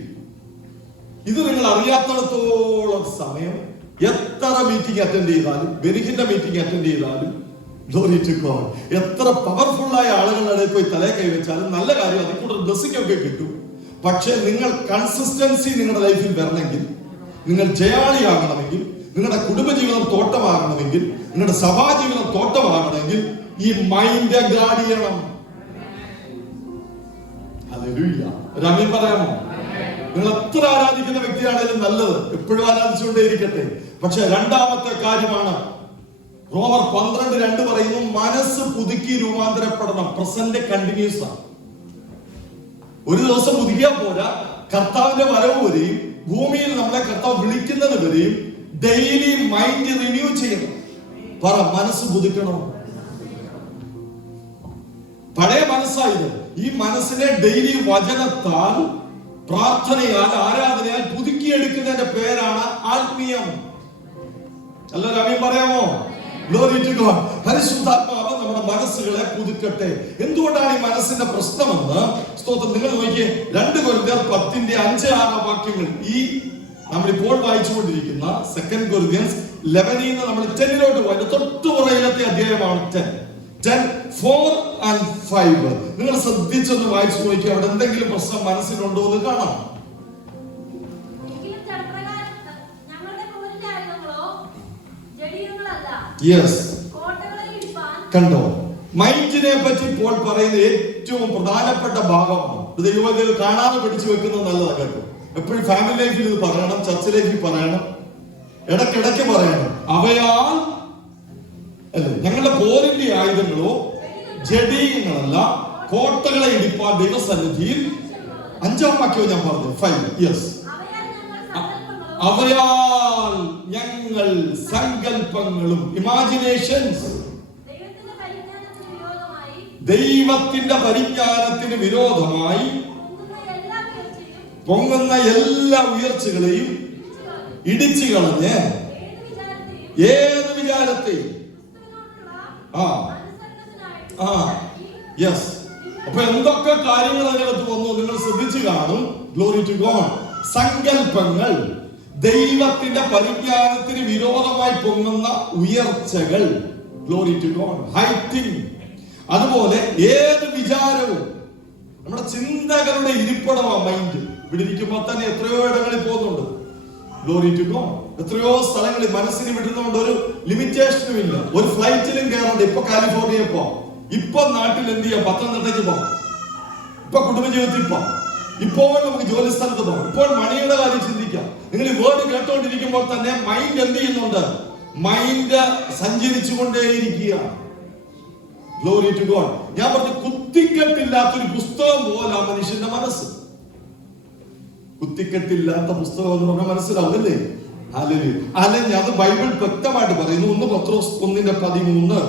ഇത് നിങ്ങൾ അറിയാത്തിടത്തോളം സമയം എത്ര മീറ്റിംഗ് അറ്റൻഡ് ചെയ്താലും, ബെനിഹിന്റെ മീറ്റിംഗ് അറ്റൻഡ് ചെയ്താലും, ഗ്ലോറി ടു ഗോഡ്, എത്ര പവർഫുൾ ആയ ആളുകളുടെ ഇടയിൽ പോയി തലയെ കൈവച്ചാലും നല്ല കാര്യം, അതിൽ കൂടുതൽ ബ്ലെസ്സിംഗ് ഒക്കെ കിട്ടും. പക്ഷെ നിങ്ങൾ കൺസിസ്റ്റൻസി നിങ്ങളുടെ ലൈഫിൽ വരണമെങ്കിൽ, നിങ്ങൾ ജയാളിയാകണമെങ്കിൽ, നിങ്ങളുടെ കുടുംബജീവിതം തോട്ടമാകണമെങ്കിൽ, നിങ്ങളുടെ സഭാജീവിതം തോട്ടമാകണമെങ്കിൽ ഈ മൈൻഡ് ഗാർഡ് ചെയ്യണം. ഹല്ലേലൂയ. ആമീൻ പറയാമോ? നിങ്ങൾ എത്ര ആരാധിക്കുന്ന വ്യക്തിയാണെങ്കിലും നല്ലത്, എപ്പോഴും ആരാധിച്ചുകൊണ്ടേയിരിക്കട്ടെ. പക്ഷെ രണ്ടാമത്തെ കാര്യമാണ് റോമർ 12:2 പറയുന്നു, മനസ്സ് പുതുക്കി രൂപാന്തരപ്പെടണം. പ്രസന്റ് കണ്ടിന്യൂസ് ആണ്. ഒരു ദിവസം പുതുക്കിയാൽ പോരാ, കർത്താവിന്റെ വരവ് വരെയും ഭൂമിയിൽ നമ്മളെ കർത്താവ് വിളിക്കുന്നത് വരെയും ഡെയിലി മൈൻഡ് റിന്യൂ ചെയ്യണം. പറ, മനസ്സ് പുതുക്കണം. പഴയ മനസ്സായത്. ഈ മനസ്സിനെ ഡെയിലി വചനത്താൽ, പ്രാർത്ഥനയാൽ, ആരാധനയാൽ പുതുക്കിയെടുക്കുന്നതിന്റെ പേരാണ് ആത്മീയം. എല്ലാവരും ആമീൻ പറയാമോ? Glory to God. പരിശുദ്ധാത്മാവ് നമ്മുടെ മനസ്സുകളെ പുതുക്കട്ടെ. എന്തുകൊണ്ടാണ് ഈ മനസ്സിന്റെ പ്രശ്നമെന്ന് സ്തോത്രം നിങ്ങൾ നോക്കിയേ. 2 കൊരിന്ത്യർ 10:5-6 വാക്യങ്ങൾ, ഈ നമ്മളിപ്പോൾ വായിച്ചുകൊണ്ടിരിക്കുന്ന 2 കൊരിന്ത്യൻസ് 11 നമ്മൾ 10 പോയിട്ട് തൊട്ടു പുറകിലത്തെ അധ്യായമാണ് 10, 4 and 5. നിങ്ങൾ ശ്രദ്ധിച്ചൊന്ന് വായിച്ചു നോക്കി, അവിടെ എന്തെങ്കിലും പ്രശ്നം മനസ്സിലുണ്ടോ എന്ന് കാണാം. യെസ്, കണ്ടോ? മൈൻഡിനെ പറ്റി പോൾ പറയുന്ന ഏറ്റവും പ്രധാനപ്പെട്ട ഭാഗമാണ്. ദൈവത്തിൽ കാണാതെ പഠിച്ചു വെക്കുന്നത് നല്ലതാണ് കേട്ടോ. എപ്പോഴും ഫാമിലി ലൈഫിൽ ഇത് പറയണം, ചർച്ച ലൈഫിൽ പറയണം, ഇടയ്ക്കിടയ്ക്ക് പറയണം. അവയാൽ അല്ലെ ഞങ്ങളുടെ പോരിന്റെ ആയുധങ്ങളോ ജഡീയങ്ങളല്ല, കോട്ടകളെ ഇടിപ്പാൻ ദൈവസന്നിധിയിൽ. 5-ാം വാക്യവും ഞാൻ പറഞ്ഞു, 5. യെസ്, അവയാൽ ഞങ്ങൾ സങ്കല്പങ്ങളും ഇമാജിനേഷൻസ്, ദൈവത്തിന്റെ പരിജ്ഞാനത്തിന് വിരോധമായി പൊങ്ങുന്ന എല്ലാ ഉയർച്ചകളെയും ഇടിച്ചു കളഞ്ഞ് ഏത് വിചാരത്തെയും യെസ്. അപ്പൊ എന്തൊക്കെ കാര്യങ്ങൾ അതിനകത്ത് വന്നു നിങ്ങൾ ശ്രദ്ധിച്ചു കാണും. Glory to God. സങ്കല്പങ്ങൾ, ദൈവത്തിന്റെ പരിജ്ഞാനത്തിന് വിരോധമായി പൊങ്ങുന്ന ഉയർച്ചകൾ. Glory to God. ഹൈറ്റിംഗ്. അതുപോലെ ഏത് വിചാരവും, നമ്മുടെ ചിന്തകളുടെ ഇരിപ്പിടമാണ് മൈൻഡ്. ഇവിടെ ഇരിക്കുമ്പോൾ തന്നെ എത്രയോ ഇടങ്ങളിൽ പോകുന്നുണ്ട്. Glory to God. എത്രയോ സ്ഥലങ്ങളിൽ മനസ്സിന് വിടുന്നതുകൊണ്ട് ഒരു ലിമിറ്റേഷനും ഇല്ല. ഒരു ഫ്ലൈറ്റിലും കയറണ്ട. ഇപ്പൊ കാലിഫോർണിയ പോവാം, ഇപ്പൊ നാട്ടിൽ എന്ത് ചെയ്യാം, പത്തനംതിട്ടയ്ക്ക് പോവാം, ഇപ്പൊ കുടുംബജീവിതത്തിൽ പോവാം, ഇപ്പോൾ നമുക്ക് ജോലി സ്ഥലത്ത് പോകാം, ഇപ്പോൾ മണിയുടെ കാര്യം ചിന്തിക്കാം. നിങ്ങൾ ഈ വേർഡ് കേട്ടോണ്ടിരിക്കുമ്പോൾ തന്നെ മൈൻഡ് എന്ത് ചെയ്യുന്നുണ്ട്? മൈൻഡ് സഞ്ചരിച്ചുകൊണ്ടേയിരിക്കുക. Glory to God. ഞാൻ പറഞ്ഞു, കുത്തിക്കെട്ടില്ലാത്തൊരു പുസ്തകം പോലെ മനുഷ്യന്റെ മനസ്സ്. കുത്തിക്കെട്ടില്ലാത്ത പുസ്തകം എന്ന് പറഞ്ഞാൽ മനസ്സിലാവില്ലേ? അല്ലെങ്കിൽ അത് ബൈബിൾ വ്യക്തമായിട്ട് പറയുന്നു. 1 പത്രോസ് 1:13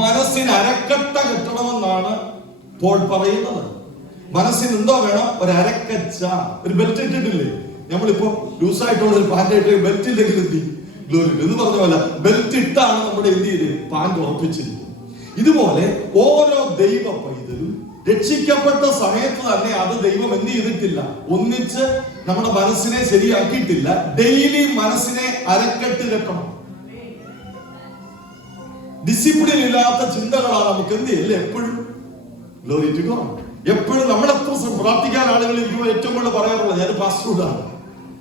മനസ്സിന് അരക്കട്ട കെട്ടണമെന്നാണ് പോൾ പറയുന്നത്. മനസ്സിന് എന്തോ വേണം? ഒരു അരക്കച്ച. ഒരു ബെൽറ്റ് ഇട്ടിട്ടില്ലേ? നമ്മളിപ്പോ ലൂസായിട്ടുള്ള ഒരു പാന്റ് ആയിട്ട് ബെൽറ്റ് ഇല്ലെങ്കിൽ എന്ത് ഗ്ലോറി എന്ന് പറഞ്ഞ പോലെ ബെൽറ്റ് ഇട്ടാണ് നമ്മുടെ എന്ത് ചെയ്ത് പാന്റ് ഉറപ്പിച്ചിരിക്കുന്നത്. ഇതുപോലെ ഓരോ ദൈവ പൈതലും രക്ഷിക്കപ്പെട്ട സമയത്ത് തന്നെ അത് ദൈവം എന്ത് ചെയ്തിട്ടില്ല, ഒന്നിച്ച് നമ്മുടെ മനസ്സിനെ ശരിയാക്കിയിട്ടില്ല. ഡെയിലി മനസ്സിനെ അരക്കെട്ട് കെട്ടണം. ഡിസിപ്ലിൻ ഇല്ലാത്ത ചിന്തകളാണ് നമുക്ക് എന്ത് ചെയ്യില്ല എപ്പോഴും. Glory to God. എപ്പോഴും നമ്മളെത്ര പ്രാർത്ഥിക്കാൻ ആളുകൾ ഇരിക്കുമ്പോൾ ഏറ്റവും കൂടുതൽ പറയാറുള്ളത്, ഞാൻ പാസ്റ്ററാണ്,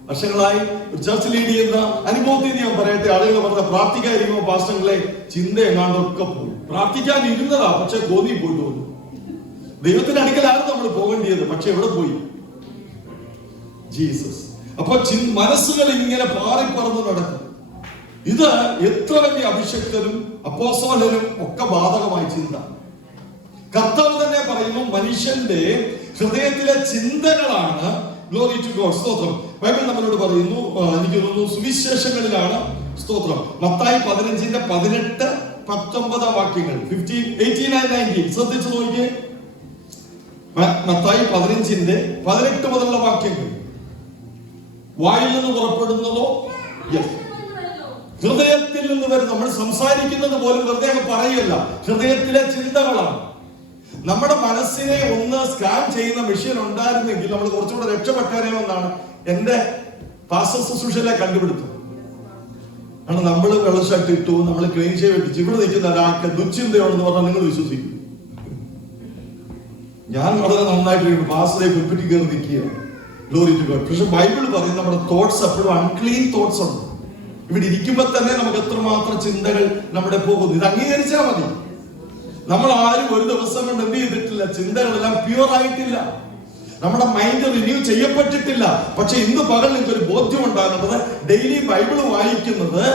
വർഷങ്ങളായി ഒരു ചർച്ച് ലീഡ് ചെയ്യുന്ന അനുഭവത്തിൽ ഞാൻ പറയട്ടെ. ആളുകൾ പറഞ്ഞ പ്രാർത്ഥിക്കാതിരിക്കുമ്പോൾ പാസ്റ്റങ്ങളെ ചിന്ത എങ്ങാണ്ടൊക്കെ പോയി. പ്രാർത്ഥിക്കാൻ ഇരുന്നതാ, പക്ഷെ ഗോതി പോയിട്ട് വന്നു. ദൈവത്തിന്റെ അടുക്കലാണ് നമ്മൾ പോകേണ്ടത്, പക്ഷെ എവിടെ പോയി? ജീസസ്. അപ്പൊ മനസ്സുകൾ ഇങ്ങനെ പാറിപ്പറന്ന് നടക്കും. ഇത് എത്ര വലിയ അഭിഷക്തരും അപ്പോസ്തലരും ഒക്കെ ബാധകമായ ചിന്ത. കർത്താവ് തന്നെ പറയുന്നു, മനുഷ്യന്റെ ഹൃദയത്തിലെ ചിന്തകളാണ്. Glory to God. സ്തോത്രം. ബൈബിൾ നമ്മളോട് പറയുന്നു, എനിക്ക് തോന്നുന്നു സുവിശേഷങ്ങളിലാണ്. സ്തോത്രം. മത്തായി 15:18-19 വാക്യങ്ങൾ, 15, 18 and 19 ശ്രദ്ധിച്ചു നോക്കിയേ. മത്തായി 15:18 മുതലുള്ള വാക്യങ്ങൾ. വായിൽ നിന്ന് പുറപ്പെടുന്നതോ ഹൃദയത്തിൽ നിന്ന് വരും. നമ്മൾ സംസാരിക്കുന്നത് പോലും വെറുതെ പറയല്ല, ഹൃദയത്തിലെ ചിന്തകളാണ്. നമ്മുടെ മനസ്സിനെ ഒന്ന് സ്കാൻ ചെയ്യുന്ന മെഷീൻ ഉണ്ടായിരുന്നെങ്കിൽ നമ്മൾ കുറച്ചുകൂടെ രക്ഷപ്പെട്ടേനെന്നാണ് എന്റെ പാസ്റ്റർ ശുശ്രൂഷയിലെ കണ്ടുപിടുത്തം. കാരണം നമ്മൾ വെള്ളഷർട്ട് ഇട്ടു, നമ്മൾ ക്ലീൻ ഷേവ് ഇട്ടിച്ച് ഇവിടെ നിൽക്കുന്ന ഒരാൾക്ക് ദുശ്ചിന്തയാണെന്ന് പറഞ്ഞാൽ നിങ്ങൾ വിശ്വസിക്കും. ഞാൻ വളരെ നന്നായിട്ട് പാസ്റ്ററെ കുൽപ്പറ്റി കയറി നിൽക്കുക. Glory to God. പക്ഷെ ബൈബിൾ പറയും നമ്മുടെ തോട്ട്സ് എപ്പോഴും അൺക്ലീൻ തോട്ട്സ് ഉണ്ട്. ഇവിടെ ഇരിക്കുമ്പോ തന്നെ നമുക്ക് എത്രമാത്രം ചിന്തകൾ നമ്മുടെ പോകുന്നു. ഇത് അംഗീകരിച്ചാൽ മതി. നമ്മൾ ആരും ഒരു ദിവസം കൊണ്ട് എന്ത് ചെയ്തിട്ടില്ല, ചിന്തകളെല്ലാം പ്യൂർ ആയിട്ടില്ല, നമ്മുടെ മൈൻഡ് റിന്യൂ ചെയ്യപ്പെട്ടിട്ടില്ല. പക്ഷെ ഇന്ന് പകൽ നിങ്ങൾക്ക് ഒരു ബോധ്യം ഉണ്ടാകുന്നത്, ഡെയിലി ബൈബിൾ വായിക്കുന്നത്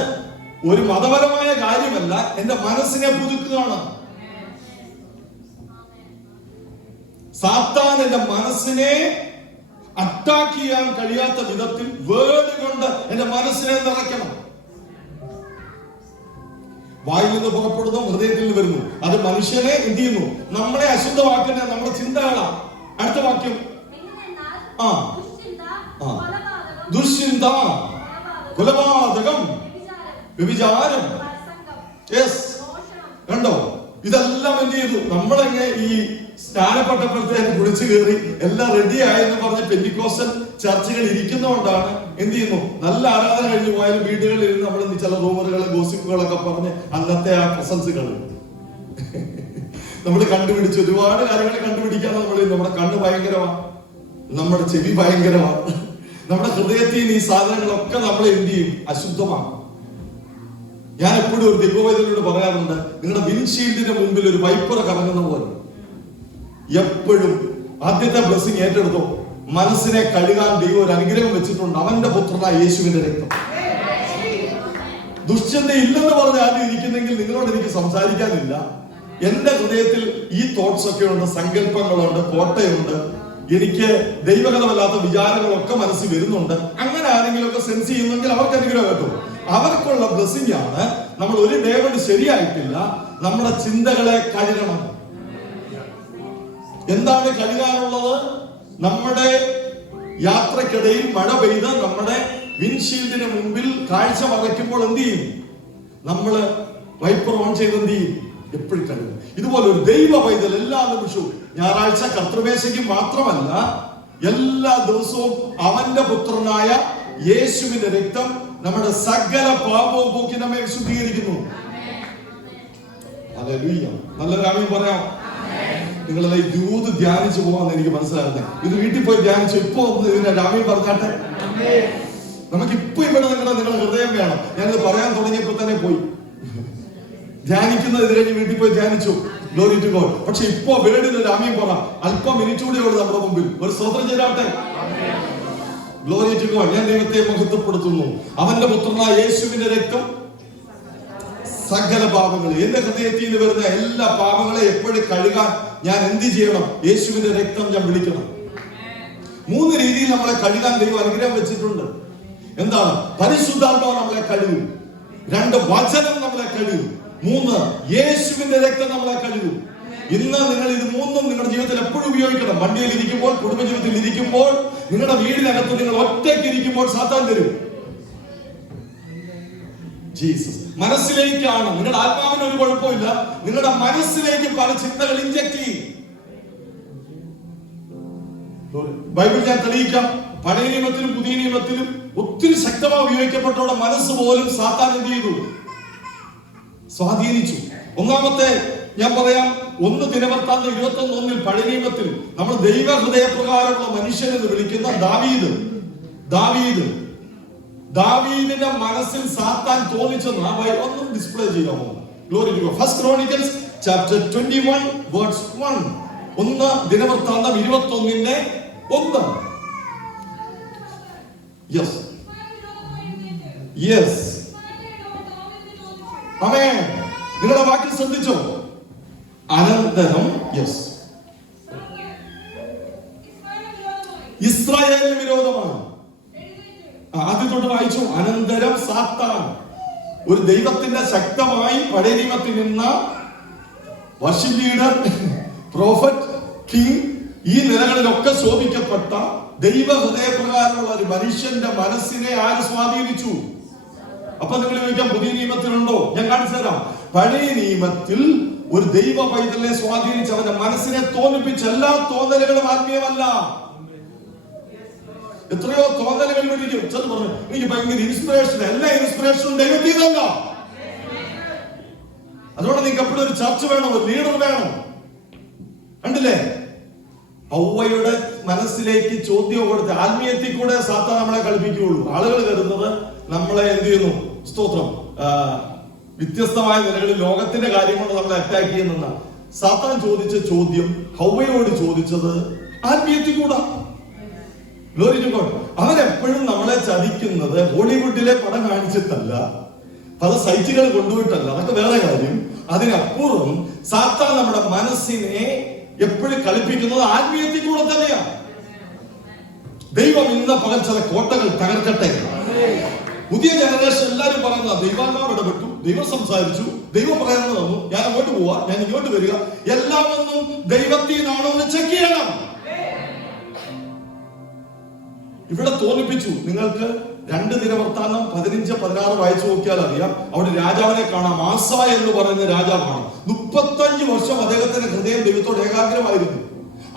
ഒരു മതപരമായ കാര്യമല്ല, എന്റെ മനസ്സിനെ പുതുക്കുകയാണ്. സാത്താൻ എന്റെ മനസ്സിനെ അറ്റാക്ക് ചെയ്യാൻ കഴിയാത്ത വിധത്തിൽ വേർഡ് കൊണ്ട് എന്റെ മനസ്സിനെ നിറയ്ക്കണം. വായിൽ നിന്ന് പുറപ്പെടുന്നു, ഹൃദയത്തിൽ നിന്ന് വരുന്നു. അത് മനുഷ്യനെ എന്ത് ചെയ്യുന്നു? നമ്മളെ അശുദ്ധമാക്കുന്ന നമ്മുടെ ചിന്തകളാ. അടുത്ത വാക്യം, ദുശ്ചിന്ത, കൊലപാതകം, വ്യഭിചാരം. യെസ്, കണ്ടോ? ഇതെല്ലാം എന്ത് ചെയ്തു? നമ്മളെങ്ങനെ ഈ സ്നാനപ്പെട്ടപ്പോഴത്തേക്ക് കുളിച്ചു കയറി എല്ലാം റെഡി ആയെന്ന് പറഞ്ഞ് പെന്റിക്കോസ്റ്റൽ ചർച്ചകൾ ഇരിക്കുന്നതുകൊണ്ടാണ് എന്ത് ചെയ്യുന്നു, നല്ല ആരാധന കഴിഞ്ഞു പോയാലും വീടുകളിൽ ഇരുന്ന് നമ്മൾ ചില റൂമറുകൾ ഗോസിപ്പുകളൊക്കെ പറഞ്ഞ് അന്നത്തെ ആ പ്രസൻസുകൾ നമ്മൾ കണ്ടുപിടിച്ച് ഒരുപാട് കാര്യങ്ങൾ കണ്ടുപിടിക്കാതെ നമ്മുടെ കണ്ണ് ഭയങ്കരമാണ്, നമ്മുടെ ചെവി ഭയങ്കരമാണ്, നമ്മുടെ ഹൃദയത്തിൽ നിന്ന് ഈ സാധനങ്ങളൊക്കെ നമ്മളെ എന്ത് ചെയ്യും? അശുദ്ധമാണ്. ഞാൻ എപ്പോഴും ഒരു ദൈവവൈദ്യനോട് പറയാറുണ്ട്, നിങ്ങളുടെ വിൻഷീൽഡിന്റെ മുമ്പിൽ ഒരു വൈപ്പർ കറങ്ങുന്ന പോലെ എപ്പോഴും ആദ്യത്തെ ബ്ലെസ്സിങ് ഏറ്റെടുത്തോ. മനസ്സിനെ കഴുകാൻ ദൈവം ഒരു അനുഗ്രഹം വെച്ചിട്ടുണ്ട്, അവന്റെ പുത്രനായ യേശുവിന്റെ രക്തം. ദുശ്ചിന്ത ഇല്ലെന്ന് പറഞ്ഞ് ആദ്യം ഇരിക്കുന്നെങ്കിൽ നിങ്ങളോട് എനിക്ക് സംസാരിക്കാനില്ല. എന്റെ ഹൃദയത്തിൽ ഈ തോട്ട്സ് ഒക്കെ ഉണ്ട്, സങ്കല്പങ്ങളുണ്ട്, കോട്ടയുണ്ട്, എനിക്ക് ദൈവഗതമല്ലാത്ത വിചാരങ്ങളൊക്കെ മനസ്സിൽ വരുന്നുണ്ട്. അങ്ങനെ ആരെങ്കിലും ഒക്കെ സെൻസ് ചെയ്യുന്നെങ്കിൽ അവർക്ക് അനുഗ്രഹം കേട്ടോ. അവർക്കുള്ള ബ്ലെസ്സിംഗ് ആണ്. നമ്മൾ ഒരു ഡേ കൊണ്ട് ശരിയായിട്ടില്ല, നമ്മുടെ ചിന്തകളെ കഴുകണം. എന്താണ് കഴുകാനുള്ളത്? നമ്മുടെ യാത്രക്കിടയിൽ മഴ പെയ്ത് നമ്മുടെ വിൻഷീൽഡിന് മുമ്പിൽ കാഴ്ച മറയ്ക്കുമ്പോൾ എന്ത് ചെയ്യും? നമ്മള് വൈപ്പർ ഓൺ ചെയ്ത് എന്ത് ചെയ്യും? എപ്പോഴും കഴുകും. ഇതുപോലെ ഒരു ദൈവ പൈതൽ എല്ലാ നിമിഷവും, ഞായറാഴ്ച കർത്തൃമേശയ്ക്ക് മാത്രമല്ല എല്ലാ ദിവസവും അവന്റെ പുത്രനായ യേശുവിന്റെ രക്തം നമ്മുടെ സകല പാപവും പോക്കി നമ്മെ വിശുദ്ധീകരിക്കുന്നു. ഹല്ലേലൂയ. നല്ലൊരു ആമേൻ പറയാം. നിങ്ങളെല്ലാം ഇത് ധ്യാനിച്ചു പോവാന്ന് എനിക്ക് മനസ്സിലാകുന്നത്. ഇത് വീട്ടിൽ പോയി ധ്യാനിച്ചു. ഇപ്പൊ ഇതിന്റെ ആമേൻ പറഞ്ഞാട്ടെ. നമുക്കിപ്പോ ഇവിടെ നിങ്ങളുടെ ഹൃദയം വേണം. ഞാനിത് പറയാൻ തുടങ്ങിയപ്പോ തന്നെ പോയി ധ്യാനിക്കുന്നത്. ഇത് കഴിഞ്ഞ് വീട്ടിൽ പോയി ധ്യാനിച്ചു. Glory to God. പക്ഷെ ഇപ്പോ വേർഡിന് ഒരു ആമേൻ പറ. അല്പം മിനിറ്റ് കൂടെ ഉള്ളൂ നമ്മുടെ മുമ്പിൽ. ഒരു സ്തോത്രം ചെയ്താട്ടെ. Glory to God. ഞാൻ ദൈവത്തെ മഹത്വപ്പെടുത്തുന്നു. അവന്റെ പുത്രനായ യേശുവിന്റെ രക്തം സകല പാപങ്ങൾ, എന്റെ ഹൃദയത്തിൽ നിന്ന് വരുന്ന എല്ലാ പാപങ്ങളെ എപ്പോഴും കഴുകാൻ ഞാൻ എന്ത് ചെയ്യണം? യേശുവിന്റെ രക്തം ഞാൻ വിളിക്കണം. 3 രീതിയിൽ നമ്മളെ കഴുകാൻ ദൈവം അനുഗ്രഹം വെച്ചിട്ടുണ്ട്. എന്താണ്? പരിശുദ്ധാത്മാവ് നമ്മളെ കഴുകും. 2 വചനം നമ്മളെ കഴുകും. 3 യേശുവിന്റെ രക്തം നമ്മളെ കഴുകും. ഇന്ന് നിങ്ങൾ ഇത് 3ഉം നിങ്ങളുടെ ജീവിതത്തിൽ എപ്പോഴും ഉപയോഗിക്കണം. വണ്ടിയിൽ ഇരിക്കുമ്പോൾ, കുടുംബജീവിതത്തിൽ ഇരിക്കുമ്പോൾ, നിങ്ങളുടെ വീടിനകത്ത് നിങ്ങൾ ഒറ്റയ്ക്ക് ഇരിക്കുമ്പോൾ സാത്താൻ തരും. ജീസസ് മനസ്സിലേക്കാണ്. നിങ്ങളുടെ ആത്മാവിന് ഒരു കുഴപ്പമില്ല, നിങ്ങളുടെ മനസ്സിലേക്ക് പല ചിന്തകൾ ഇൻജക്ട് ചെയ്യും. ബൈബിൾ ഞാൻ തെളിയിക്കാം. പഴയ നിയമത്തിലും പുതിയ നിയമത്തിലും ഒത്തിരി ശക്തമായി ഉപയോഗിക്കപ്പെട്ടവരുടെ മനസ്സ് പോലും സാത്താൻ എന്ത് ചെയ്തു? സ്വാധീനിച്ചു. ഒന്നാമത്തെ ഞാൻ പറയാം, 1 ദിനവൃത്താന്തം 21:1 പഴയ നിയമത്തിൽ നമ്മൾ ദൈവ ഹൃദയപ്രകാരമുള്ള മനുഷ്യൻ എന്ന് വിളിക്കുന്ന ദാവീദിന്റെ മനസ്സിൽ സാത്താൻ തോന്നിച്ചെന്ന് ഒന്നും ഡിസ്പ്ലേ ചെയ്യാമോ? Glory to God. First chronicles chapter 21 verse 1. 1 ദിനവൃത്താന്തം 21:1. യെസ് യെസ് ആമേൻ. നിങ്ങളുടെ വാക്കിൽ ശ്രദ്ധിച്ചോ? അനന്തരം യെസ് ഇസ്രായേലിന് വിരോധമാണ്. ആദ്യം തൊട്ട് വായിച്ചു. അനന്തരം സാത്താൻ, ഒരു ദൈവത്തിന്റെ ശക്തമായി പഴയ നിയമത്തിൽ നിന്ന വർഷിപ്പ് ലീഡർ, പ്രോഫറ്റ്, കിങ്, ഈ നിലകളിലൊക്കെ ശോഭിക്കപ്പെട്ട ദൈവ ഹൃദയപ്രകാരമുള്ള ഒരു മനുഷ്യന്റെ മനസ്സിനെ ആര് സ്വാധീനിച്ചു? അപ്പൊ നിങ്ങൾ ചോദിക്കാം, പുതിയ നിയമത്തിലുണ്ടോ? ഞാൻ കാണിച്ചു തരാം. പഴയ നിയമത്തിൽ ഒരു ദൈവ പൈതലിനെ സ്വാധീനിച്ച് അവന്റെ മനസ്സിനെ തോന്നിപ്പിച്ച എല്ലാ തോന്നലുകളും ആത്മീയമല്ല. എത്രയോ തോന്നലുകൾ വിളിക്കും. ചെന്ന് പറഞ്ഞു, എനിക്ക് ഭയങ്കര ഇൻസ്പിറേഷൻ. എല്ലാ ഇൻസ്പിറേഷനും ദൈവത്തിൽ നിന്നല്ല. അതുകൊണ്ട് നിങ്ങൾക്ക് എപ്പോഴും ഒരു ചർച്ച വേണം, ഒരു ലീഡർ വേണം. കണ്ടില്ലേ? ഹൗവയുടെ മനസ്സിലേക്ക് ചോദ്യം കൊടുത്ത് ആത്മീയത്തിൽ കൂടെ സാത്താൻ നമ്മളെ കളിപ്പിക്കുകയുള്ളൂ. ആളുകൾ കരുതുന്നത് നമ്മളെ എന്ത് ചെയ്യുന്നു? സ്തോത്രം. വ്യത്യസ്തമായ നിലകളിൽ ലോകത്തിന്റെ കാര്യം കൊണ്ട് നമ്മളെ അറ്റാക്ക് ചെയ്യുന്ന സാത്താൻ ചോദിച്ച ചോദ്യം ഹൗവയോട് ചോദിച്ചത് ആത്മീയത്തിൽ കൂടാ. Glory to God. അവരെപ്പോഴും നമ്മളെ ചതിക്കുന്നത് ഹോളിവുഡിലെ പടം കാണിച്ചിട്ടല്ല, പല സൈറ്റുകൾ കൊണ്ടുപോയിട്ടല്ല, അതൊക്കെ വേറെ കാര്യം. അതിനപ്പുറം സാത്താൻ നമ്മുടെ മനസ്സിനെ എപ്പോഴും കളിപ്പിക്കുന്നത് ആത്മീയത്തിൽ കൂടെ തന്നെയാണ്. ദൈവം ഇന്ന് പകൽ ചില കോട്ടകൾ തകർക്കട്ടെ. പുതിയ ജനറേഷൻ എല്ലാവരും പറയുന്ന ദൈവാത്മാവ് ഇടപെട്ടു, ദൈവം സംസാരിച്ചു, ദൈവം പറയുന്നത് തന്നു, ഞാൻ അങ്ങോട്ട് പോവാ, ഞാൻ ഇങ്ങോട്ട് വരിക, എല്ലാമൊന്നും ദൈവത്തിൽ നിന്നാണോ എന്ന് ചെക്ക് ചെയ്യണം. ഇവിടെ തോന്നിപ്പിച്ചു. നിങ്ങൾക്ക് 2 ദിനവൃത്താന്തം 15-16 വായിച്ചു നോക്കിയാൽ അറിയാം. അവിടെ രാജാവിനെ കാണാം. ആസ എന്ന് പറയുന്ന രാജാവാണ്. 35 35 വർഷം അദ്ദേഹത്തിന്റെ ഹൃദയം ദൈവത്തോട് ഏകാഗ്രമായിരുന്നു.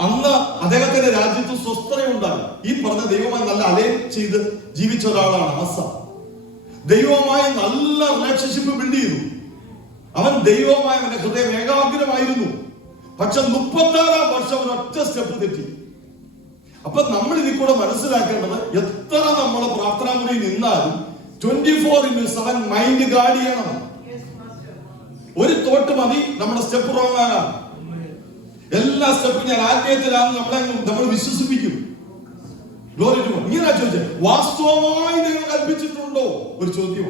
അന്ന് അദ്ദേഹത്തിന്റെ രാജ്യത്ത് സ്വസ്ഥതയുണ്ടായി. ഈ പറഞ്ഞ ദൈവമായി നല്ല അലൈൻ ചെയ്ത് ജീവിച്ച ഒരാളാണ് ആസ. ദൈവവുമായി നല്ല റിലേഷൻഷിപ്പ് ബിൽഡ് ചെയ്തു. അവൻ ദൈവവുമായി അവന്റെ ഹൃദയം ഏകാഗ്രമായിരുന്നു. പക്ഷെ 36-ാം വർഷം ഒരൊറ്റ സ്റ്റെപ്പ് തെറ്റി. അപ്പൊ നമ്മൾ ഇതിൽ കൂടെ മനസ്സിലാക്കേണ്ടത്, എത്ര നമ്മൾ പ്രാർത്ഥനാ മുറിയിൽ നിന്നാലും 24/7 മൈൻഡ് ഗാർഡ് ചെയ്യണം. ഒരു തോട്ട് മതി നമ്മുടെ സ്റ്റെപ്പ് റോങ് ആകാം. എല്ലാ സ്റ്റെപ്പും ഞാൻ ആത്മീയത്തിലാണെന്ന് നമ്മൾ വിശ്വസിപ്പിക്കും. Glory to God. ഇങ്ങനെ ചോദിച്ചത്, വാസ്തവമായി ദൈവം കൽപ്പിച്ചിട്ടുണ്ടോ? ഒരു ചോദ്യം.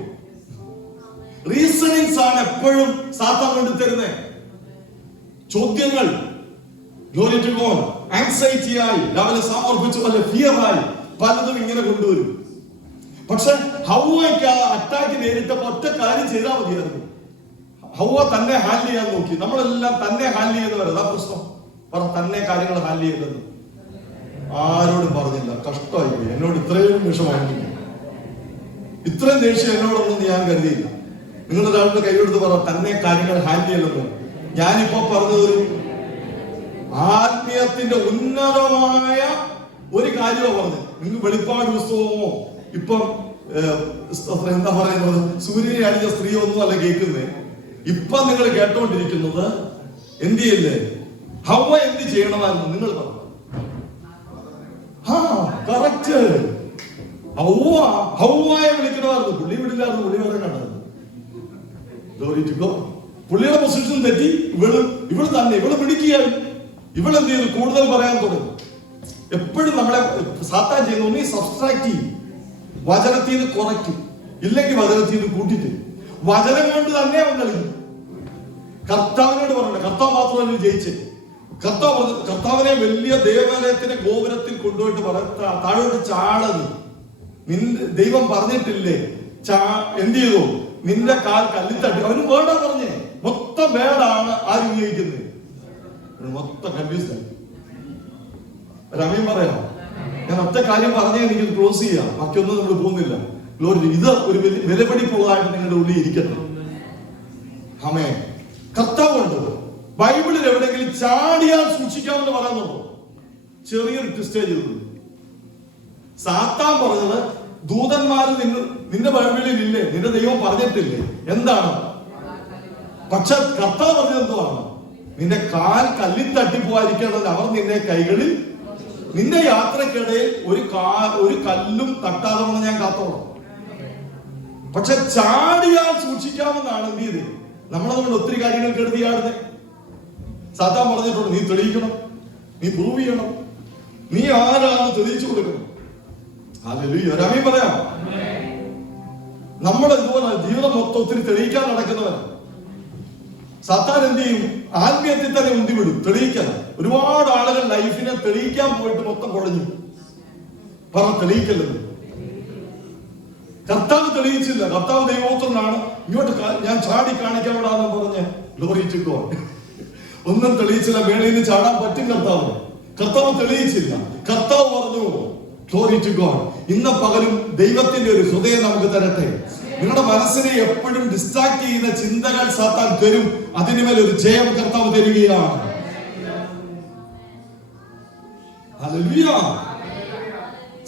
റീസണിങ്സ് ആണ് എപ്പോഴും സാത്താൻ കൊണ്ടുതരുന്നത്. ചോദ്യങ്ങൾ. Glory to God. ആങ്സൈറ്റി ആയി, രാവിലെ സമർപ്പിച്ച പോലെ ഫിയർ ആയി പലതും ഇങ്ങനെ കൊണ്ടുവരും. പക്ഷെ ഹൗവയ്ക്ക് അറ്റാക്ക് നേരിട്ടപ്പോ ഒറ്റ കാര്യം ചെയ്താൽ മതിയായിരുന്നു. ഹൗവ തന്നെ ഹാൻഡിൽ ചെയ്യാൻ നോക്കി. നമ്മളെല്ലാം തന്നെ ഹാൻഡിൽ ചെയ്യുന്നവർ. അതാ പ്രശ്നം. തന്നെ കാര്യങ്ങൾ ഹാൻഡിൽ ചെയ്തെന്ന് ആരോടും പറഞ്ഞില്ല. കഷ്ടമായി പോയി. എന്നോട് ഇത്രയും വിഷമായിരുന്നു, ഇത്രയും ദേഷ്യം എന്നോടൊന്നും ഞാൻ കരുതിയില്ല. നിങ്ങളൊരാളുടെ കൈയെടുത്ത് പറ തന്നെ കാര്യങ്ങൾ ഹാൻഡിൽ ചെയ്യലെന്ന്. ഞാനിപ്പോ പറഞ്ഞത് ആത്മീയത്തിന്റെ ഉന്നതമായ ഒരു കാര്യമോ പറഞ്ഞു. നിങ്ങൾ വെളിപ്പാട് പുസ്തകമോ ഇപ്പം എന്താ പറയുന്നത്, സൂര്യനെ അടിച്ച സ്ത്രീ ഒന്നും അല്ല കേൾക്കുന്നേ. ഇപ്പൊ നിങ്ങൾ കേട്ടോണ്ടിരിക്കുന്നത് എന്ത് ചെയ്യില്ലേ, ഹവ്വ എന്ത് ചെയ്യണമായിരുന്നു നിങ്ങൾ പറഞ്ഞു. കറക്റ്റ്. ഹവ്വായെ വിളിക്കണമായിരുന്നു. പുള്ളി വിടില്ലായിരുന്നു. പുള്ളി വേറെ കണ്ടത്. പുള്ളിയുടെ പൊസിഷൻ തെറ്റി. ഇവള് തന്നെ പിടിക്കുകയായി. ഇവളെന്ത് ചെയ്തു? കൂടുതൽ പറയാൻ തുടങ്ങി. എപ്പോഴും നമ്മളെ സാത്താൻ ചെയ്യുന്ന ഒന്നീ സബ്സ്ട്രാക്ട് ചെയ്യും, വചനത്തിൽ നിന്ന് കുറയ്ക്കും, ഇല്ലെങ്കിൽ വചനത്തിൽ നിന്ന് കൂട്ടിട്ട് വചനം കൊണ്ട് തന്നെ അവൻ കളിക്കും. കർത്താവിനോട് പറഞ്ഞിട്ട് കർത്താവ് മാത്രമല്ല ജയിച്ചേ. കർത്താവിനെ വലിയ ദേവാലയത്തിന്റെ ഗോപുരത്തിൽ കൊണ്ടുപോയിട്ട് താഴോട്ട് ചാടത്. ദൈവം പറഞ്ഞിട്ടില്ലേ എന്ത് ചെയ്തു? നിന്റെ കാൽ കല്ലിത്തട്ടി. അവന് വേർഡാ പറഞ്ഞേ. മൊത്തം വേർഡാണ് ആര് ഉപയോഗിക്കുന്നത്. മൊത്തം കൺഫ്യൂസ്ഡ് ആയി. രമയും പറയാം, ഞാൻ ഒറ്റ കാര്യം പറഞ്ഞേ എനിക്ക് ക്ലോസ് ചെയ്യാം, ബാക്കിയൊന്നും നമ്മൾ പോകുന്നില്ല. ഇത് ഒരു വിലപിടിപ്പുള്ളതായിട്ട് നിങ്ങളുടെ ഉള്ളിൽ ഇരിക്കണം. ആമേ. കർത്താവുണ്ട്. ബൈബിളിൽ എവിടെയെങ്കിലും ചാടിയാൽ സൂക്ഷിക്കാമെന്ന് പറയുന്നുണ്ടോ? ചെറിയൊരു ട്വിസ്റ്റ് ചെയ്തു. സാത്താൻ പറഞ്ഞത് ദൂതന്മാര് നിന്റെ ബൈബിളിൽ ഇല്ലേ, നിന്റെ ദൈവം പറഞ്ഞിട്ടില്ലേ, എന്താണ്? പക്ഷെ കർത്താവ് പറഞ്ഞത് എന്തുവാണ്? നിന്റെ കാൽ കല്ലിൽ തട്ടിപ്പോയിരിക്കേണ്ടത് അവർ നിന്റെ കൈകളിൽ, നിന്റെ യാത്രക്കിടയിൽ ഒരു കല്ലും തട്ടാതെ വന്ന് ഞാൻ കാത്തോളാം. പക്ഷെ ചാടിയാൽ സൂക്ഷിക്കാമെന്നാണ് എന്ത് ചെയ്ത് നമ്മൾ ഒത്തിരി കാര്യങ്ങൾ കരുതിയാടുന്നത്. സാത്താൻ പറഞ്ഞിട്ടുണ്ട്, നീ തെളിയിക്കണം, നീ പ്രൂവ് ചെയ്യണം, നീ ആരാണ് തെളിയിച്ചു കൊടുക്കണം. രമി പറയാം, നമ്മൾ ഇതുപോലെ ജീവിതം മൊത്തം ഒത്തിരി തെളിയിക്കാൻ നടക്കുന്നവരാണ്. സാത്താൻ എന്ത് ചെയ്യും? ആത്മീയത്തിൽ തന്നെ ഉന്തിവിടും തെളിയിക്കാൻ. ഒരുപാട് ആളുകൾ ലൈഫിനെ തെളിയിക്കാൻ പോയിട്ട് മൊത്തം കുഴഞ്ഞു. തെളിയിക്കല്ലെന്ന്. കർത്താവ് തെളിയിച്ചില്ല. കർത്താവ് ദൈവോത്തരനാണ്. ഇങ്ങോട്ട് ഞാൻ ചാടി കാണിക്കാവിടാന്ന് പറഞ്ഞ് ഗ്ലോറി ടു ഗോഡ്. ഒന്നും തെളിയിച്ചില്ല. മേളിൽ നിന്ന് ചാടാൻ പറ്റും കർത്താവ് തെളിയിച്ചില്ല. കർത്താവ് പറഞ്ഞു ഗ്ലോറി ടു ഗോഡ്. ഇന്ന പകലും ദൈവത്തിന്റെ ഒരു ഹൃദയം നമുക്ക് തരട്ടെ. നിങ്ങളുടെ മനസ്സിനെ എപ്പോഴും ഡിസ്ട്രാക്ട് ചെയ്യുന്ന ചിന്തകൾ സാത്താൻ തരും. അതിനുമേൽ ഒരു ജയം കർത്താവ് തരികയാണ്. ഹല്ലേലൂയ.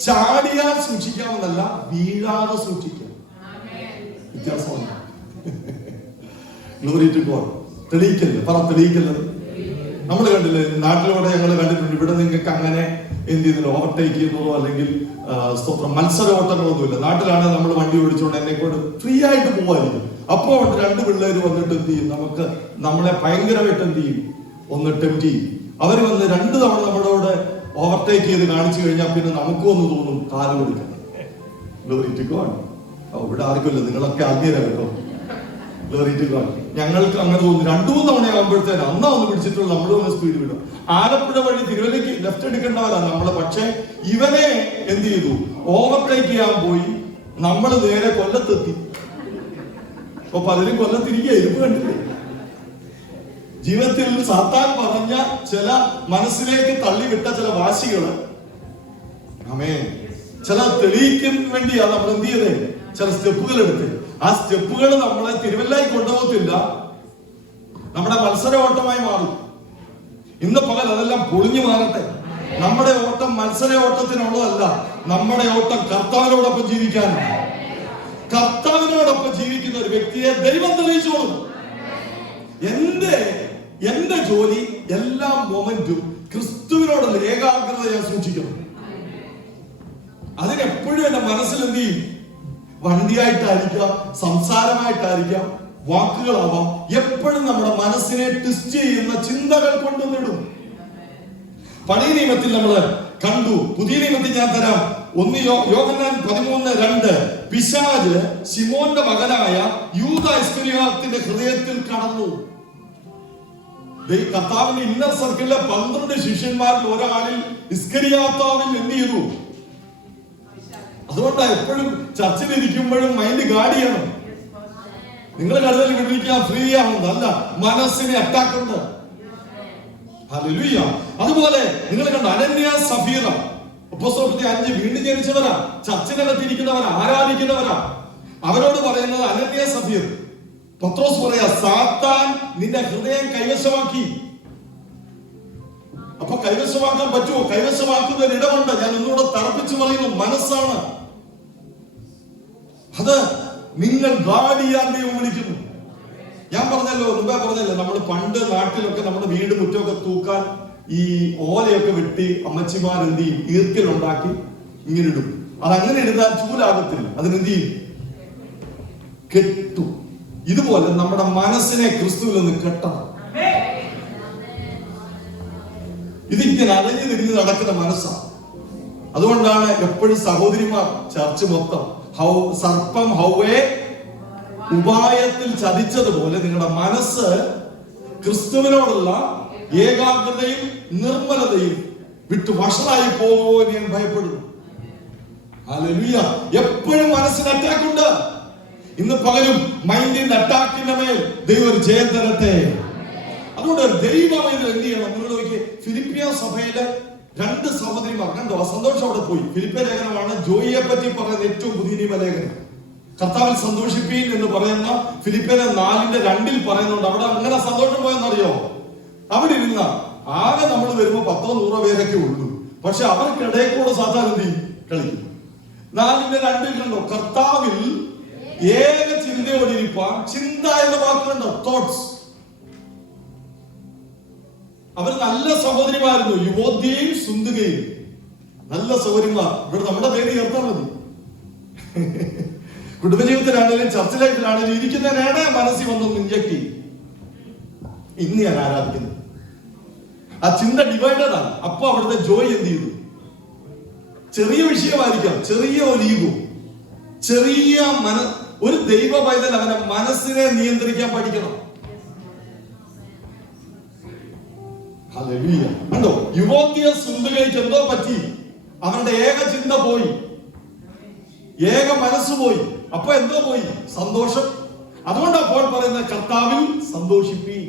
ചാടിയാൽ സൂക്ഷിക്കാമെന്നല്ല, വീഴാതെ സൂക്ഷിക്കാം. വ്യത്യാസമുണ്ട്. Glory to God. തെളിയിക്കല്ലേ, തെളിയിക്കല്ലേ. നമ്മൾ കണ്ടില്ലേ, നാട്ടിലൂടെ ഞങ്ങൾ കണ്ടിട്ടുണ്ട്. ഇവിടെ നിങ്ങൾക്ക് അങ്ങനെ എന്ത് ചെയ്യുന്നില്ല, ഓവർടേക്ക് ചെയ്യുന്നതോ അല്ലെങ്കിൽ മത്സര ഓട്ടങ്ങളൊന്നുമില്ല. നാട്ടിലാണ് നമ്മൾ വണ്ടി ഓടിച്ചുകൊണ്ട് എന്നെ കൊണ്ട് ഫ്രീ ആയിട്ട് പോവായിരിക്കും. അപ്പോൾ 2 പിള്ളേർ വന്നിട്ട് എന്ത് ചെയ്യും, നമ്മളെ ഭയങ്കരമായിട്ട് എന്ത് ചെയ്യും, ഒന്ന് ടെംപ്റ്റ് ചെയ്യും. അവർ വന്ന് 2 തവണ നമ്മളോട് ഓവർടേക്ക് ചെയ്ത് കാണിച്ചു കഴിഞ്ഞാൽ പിന്നെ നമുക്കും ഒന്ന് തോന്നും കാല് കൊടുക്കണം. Glory to God. ഇവിടെ ആർക്കുമില്ല, നിങ്ങളൊക്കെ ആത്മീയരാണ് കേട്ടോ. Glory to God. ഞങ്ങൾക്ക് അങ്ങനെ തോന്നുന്നു. 2-3 തവണ ആകുമ്പോഴത്തേനും അന്നാ ഒന്ന് പിടിച്ചിട്ടുള്ളൂ, നമ്മളും ഒന്ന് സ്പീഡ് വിടും. ആലപ്പുഴ വഴി തിരുവല്ലയ്ക്ക് ലെഫ്റ്റ് എടുക്കേണ്ടവരാണ് നമ്മള്. പക്ഷെ ഇവനെ എന്ത് ചെയ്തു, ഓവർടേക്ക് ചെയ്യാൻ പോയി. നമ്മൾ നേരെ കൊല്ലത്തെത്തി. അപ്പൊ പലരും കൊല്ലത്തിരിക്കുക. ഇരുപ്പ് കണ്ടില്ലേ? ജീവിതത്തിൽ സാത്താൻ പറഞ്ഞ ചില മനസ്സിലേക്ക് തള്ളിവിട്ട ചില വാശികള്, ചില തെളിയിക്കാൻ വേണ്ടിയാ നമ്മൾ എന്ത് ചെയ്തേ, ചില സ്റ്റെപ്പുകൾ എടുത്ത്. ആ സ്റ്റെപ്പുകൾ നമ്മളെ തിരുവല്ലായി കൊണ്ടുപോകത്തില്ല. നമ്മുടെ മത്സര ഓട്ടമായി മാറും. ഇന്ന് പകൽ അതെല്ലാം പൊളിഞ്ഞു മാറട്ടെ. നമ്മുടെ ഓട്ടം മത്സര ഓട്ടത്തിനുള്ളതല്ല. നമ്മുടെ ഓട്ടം കർത്താവിനോടൊപ്പം ജീവിക്കാനാണ്. കർത്താവിനോടൊപ്പം ജീവിക്കുന്ന ഒരു വ്യക്തിയെ ദൈവം തെളിയിച്ചോളും. എന്റെ ജോലി എല്ലാ മൊമെന്റും ക്രിസ്തുവിനോടുള്ള ഏകാഗ്രത ഞാൻ സൂക്ഷിക്കണം. അതിനെപ്പോഴും എന്റെ മനസ്സിൽ എന്ത് ചെയ്യും? വണ്ടിയായിട്ടായിരിക്കാം, സംസാരമായിട്ടായിരിക്കാം, വാക്കുകളാവാം. എപ്പോഴും നമ്മുടെ മനസ്സിനെ ട്വിസ്റ്റ് ചെയ്യുന്ന ചിന്തകൾ കൊണ്ടുവന്നിടും. പഴയ നിയമത്തിൽ നമ്മൾ കണ്ടു, പുതിയ നിയമത്തിൽ ഞാൻ തരാം. 1 യോഹന്നാൻ 13:2 പിശാച് ശിമോന്റെ മകനായ യൂദാ ഇസ്കരിയോത്തിന്റെ ഹൃദയത്തിൽ കടന്നു. കർത്താവിന്റെ ഇന്നർ സർക്കിളിലെ 12 ശിഷ്യന്മാരിൽ ഒരാളിൽ ഇസ്കരിയോത്താവിൽ എന്ത് ചെയ്തു? അതുകൊണ്ടാണ് എപ്പോഴും ചർച്ചിലിരിക്കുമ്പോഴും മൈൻഡ് ഗാർഡ് ചെയ്യണം. നിങ്ങൾ കരുതൽ വിടുവിക്കാൻ ഫ്രീ ആവുന്നതല്ല, മനസ്സിനെ അറ്റാക്ക് ഉണ്ട്. ഹല്ലേലൂയ. അതുപോലെ നിങ്ങൾ കണ്ട അനന്യ സഫീറ അപ്പോസ്തലപ്രവൃത്തി 5 വീണ്ടും ജനിച്ചവരാ, ചർച്ചിനകത്തിരിക്കുന്നവരാ, ആരാധിക്കുന്നവരാ. അവരോട് പറയുന്നത് അനന്യ സഫീർ. പത്രോസ് പറയാ, സാത്താൻ നിന്റെ ഹൃദയം കൈവശമാക്കി. അപ്പൊ കൈവശമാക്കാൻ പറ്റുമോ? കൈവശമാക്കുന്ന ഒരിടമുണ്ട്. ഞാൻ ഒന്നുകൂടെ തറപ്പിച്ചു പറയുന്നു, മനസ്സാണ്. അത് നിങ്ങൾ ഗാർഡ് ചെയ്യാൻ ദൈവം വിളിക്കുന്നു. ഞാൻ പറഞ്ഞല്ലോ, മുമ്പേ പറഞ്ഞല്ലോ, നമ്മൾ പണ്ട് നാട്ടിലൊക്കെ നമ്മുടെ വീട് മുറ്റമൊക്കെ തൂക്കാൻ ഈ ഓലയൊക്കെ വെട്ടി അമ്മച്ചിമാർ എന്ത് ചെയ്യും? ഈർക്കലുണ്ടാക്കി ഇങ്ങനെ ഇടും. അതങ്ങനെ ഇടുന്നാൽ ചൂലാകത്തില്ല. അതിനെന്ത് ചെയ്യും? കെട്ടു. ഇതുപോലെ നമ്മുടെ മനസ്സിനെ ക്രിസ്തുവിൽ നിന്ന് കെട്ടണം. ഇതിങ്ങനെ അലഞ്ഞു തിരിഞ്ഞ് നടക്കുന്ന മനസ്സാണ്. അതുകൊണ്ടാണ് എപ്പോഴും സഹോദരിമാർ ചർച്ച മൊത്തം സർപ്പം ഹൗവയെ ഉപായത്തിൽ ചതിച്ചതുപോലെ നിങ്ങളുടെ മനസ്സ് ക്രിസ്തുവിനോടുള്ള ഏകാഗ്രതയും നിർമ്മലതയും വിട്ടു വഷളായി പോകുമോ എന്ന് ഞാൻ ഭയപ്പെടുന്നു. ഹല്ലേലൂയ. എപ്പോഴും മനസ്സിന് അറ്റാക്ക് ഉണ്ട്. ഇന്ന് പകലും മൈൻഡിന്റെ അറ്റാക്കിന്റെ മേൽ ദൈവം ഒരു ജയം തരട്ടെ. അതുകൊണ്ട് ദൈവം ഇത് എന്ത് ചെയ്യണം? നിങ്ങൾ നോക്കി, ഫിലിപ്പിയ സഭയിലെ 2 സഹോദരിമാർ കണ്ടോ? സന്തോഷം അവിടെ പോയി. ഫിലിപ്പിയ ലേഖനമാണ് ജോയിയെ പറ്റി പറയുന്ന ഏറ്റവും പുതിയ നിയമ ലേഖനം. കർത്താവിൽ സന്തോഷിപ്പീൻ എന്ന് പറയുന്ന ഫിലിപ്പിയർ 4:2 പറയുന്നുണ്ട്. അവിടെ അങ്ങനെ സന്തോഷം പോയെന്നറിയോ? അവിടെ ഇരുന്ന ആകെ നമ്മൾ വരുമ്പോ 10-100 പേരൊക്കെ ഉള്ളൂ. പക്ഷെ അവർക്കിടയിൽ കൂടെ സാധാരണ എന്ത് ചെയ്യും? കളിക്കും. 4:2 കണ്ടോ? കർത്താവിൽ ഏക ചിന്തയോടിരിപ്പാൻ. ചിന്ത എന്ന വാക്കുണ്ടോ? തോട്ട്സ്. അവർ നല്ല സഹോദരിമായിരുന്നു, യുവതിയും സുന്ദരിയും. നല്ല സഹോദരിമാർ. ഇവിടെ നമ്മുടെ പേര് ചേർത്താൽ മതി. കുടുംബജീവിതത്തിലാണെങ്കിലും ചർച്ച ലൈഫിലാണെങ്കിലും ഇരിക്കുന്നതിനാണ് മനസ്സിൽ വന്നൊന്ന് ഇഞ്ചക്ട് ചെയ്യും. ഇന്ന് ഞാൻ ആരാധിക്കുന്നു. ആ ചിന്ത ഡിവൈഡഡ് ആണ്. അപ്പൊ അവിടുത്തെ ജോയ് എന്ത് ചെയ്തു? ചെറിയ വിഷയമായിരിക്കാം, ചെറിയ ഒരു ഈഗോ, ചെറിയ ഒരു ദൈവ പൈതൽ അവന്റെ മനസ്സിനെ നിയന്ത്രിക്കാൻ പഠിക്കണം. ഹല്ലേലൂയ. കണ്ടോ? യുവതിയ സുന്ദരിക്ക് എന്തോ പറ്റി? അവന്റെ ഏക ചിന്ത പോയി, ഏക മനസ്സ് പോയി. അപ്പൊ എന്തോ പോയി? സന്തോഷം. അതുകൊണ്ടാണ് അപ്പോൾ പറയുന്നത് കർത്താവിൽ സന്തോഷിപ്പീൻ.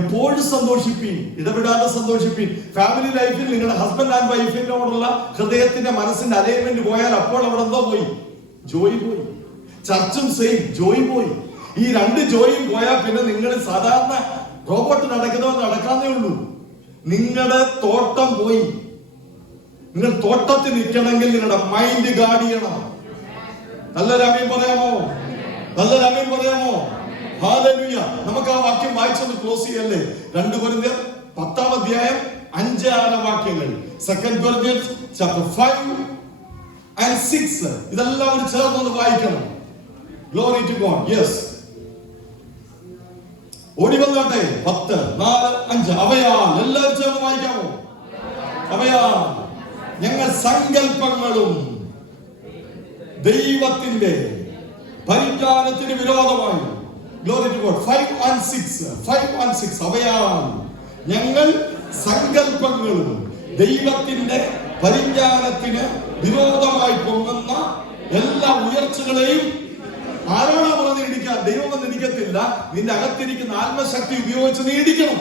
എപ്പോഴും സന്തോഷിപ്പീൻ, ഇടപെടാതെ സന്തോഷിപ്പീൻ. ഫാമിലി ലൈഫിൽ നിങ്ങളുടെ ഹസ്ബൻഡ് ആൻഡ് വൈഫിനോടുള്ള ഹൃദയത്തിന്റെ മനസ്സിന്റെ അലൈൻമെന്റ് പോയാൽ അപ്പോൾ അവിടെ എന്തോ പോയി? ജോയ് പോയി. ചർച്ചും സെയിം, ജോയ് പോയി. ഈ 2 ജോയും പോയാൽ പിന്നെ നിങ്ങൾ സാധാരണ റോബോട്ട് നടക്കുന്നവർ നടക്കാന്നേ ഉള്ളൂ. നിങ്ങളുടെ തോട്ടം പോയി. നിങ്ങൾ തോട്ടത്തിൽ നിൽക്കണമെങ്കിൽ നിങ്ങളുടെ മൈൻഡ് ഗാർഡ് ചെയ്യണം. നല്ലൊരു ആമേൻ പറയാമോ? നല്ലൊരു ആമേൻ പറയാമോ? ഹല്ലേലൂയ. നമുക്ക് ആ വാക്യം വായിച്ചൊന്ന് ക്ലോസ് ചെയ്യല്ലേ? 2 കൊരിന്ത്യർ 10-ാം അധ്യായം 5-6 വാക്യങ്ങൾ. 2 Corinthians chapter 5 and 6. ഇതെല്ലാം ഒരു ചേർന്നൊന്ന് വായിക്കണം. Glory to God. Yes. ഓടി വന്നോട്ടെ. 10, 4, 5. അവയാൽ എല്ലാവരും ചേർന്ന് വായിക്കാമോ? അവയാൽ ഞങ്ങൾ സങ്കല്പങ്ങളും ദൈവത്തിന്റെ പരിജ്ഞാനത്തിന് വിരോധമായി. Glory to God. 5 and 6. അവയാൽ ഞങ്ങൾ സങ്കല്പങ്ങളും ദൈവത്തിന്റെ പരിജ്ഞാനത്തിന് വിരോധമായി പൊങ്ങുന്ന എല്ലാ ഉയർച്ചകളെയും ആരാണോ പറഞ്ഞ് ഇടിക്കാൻ? ദൈവം ഒന്നും ഇടിക്കത്തില്ല. നിന്റെ അകത്തിരിക്കുന്ന ആത്മശക്തി ഉപയോഗിച്ച് നീ ഇടിക്കണം.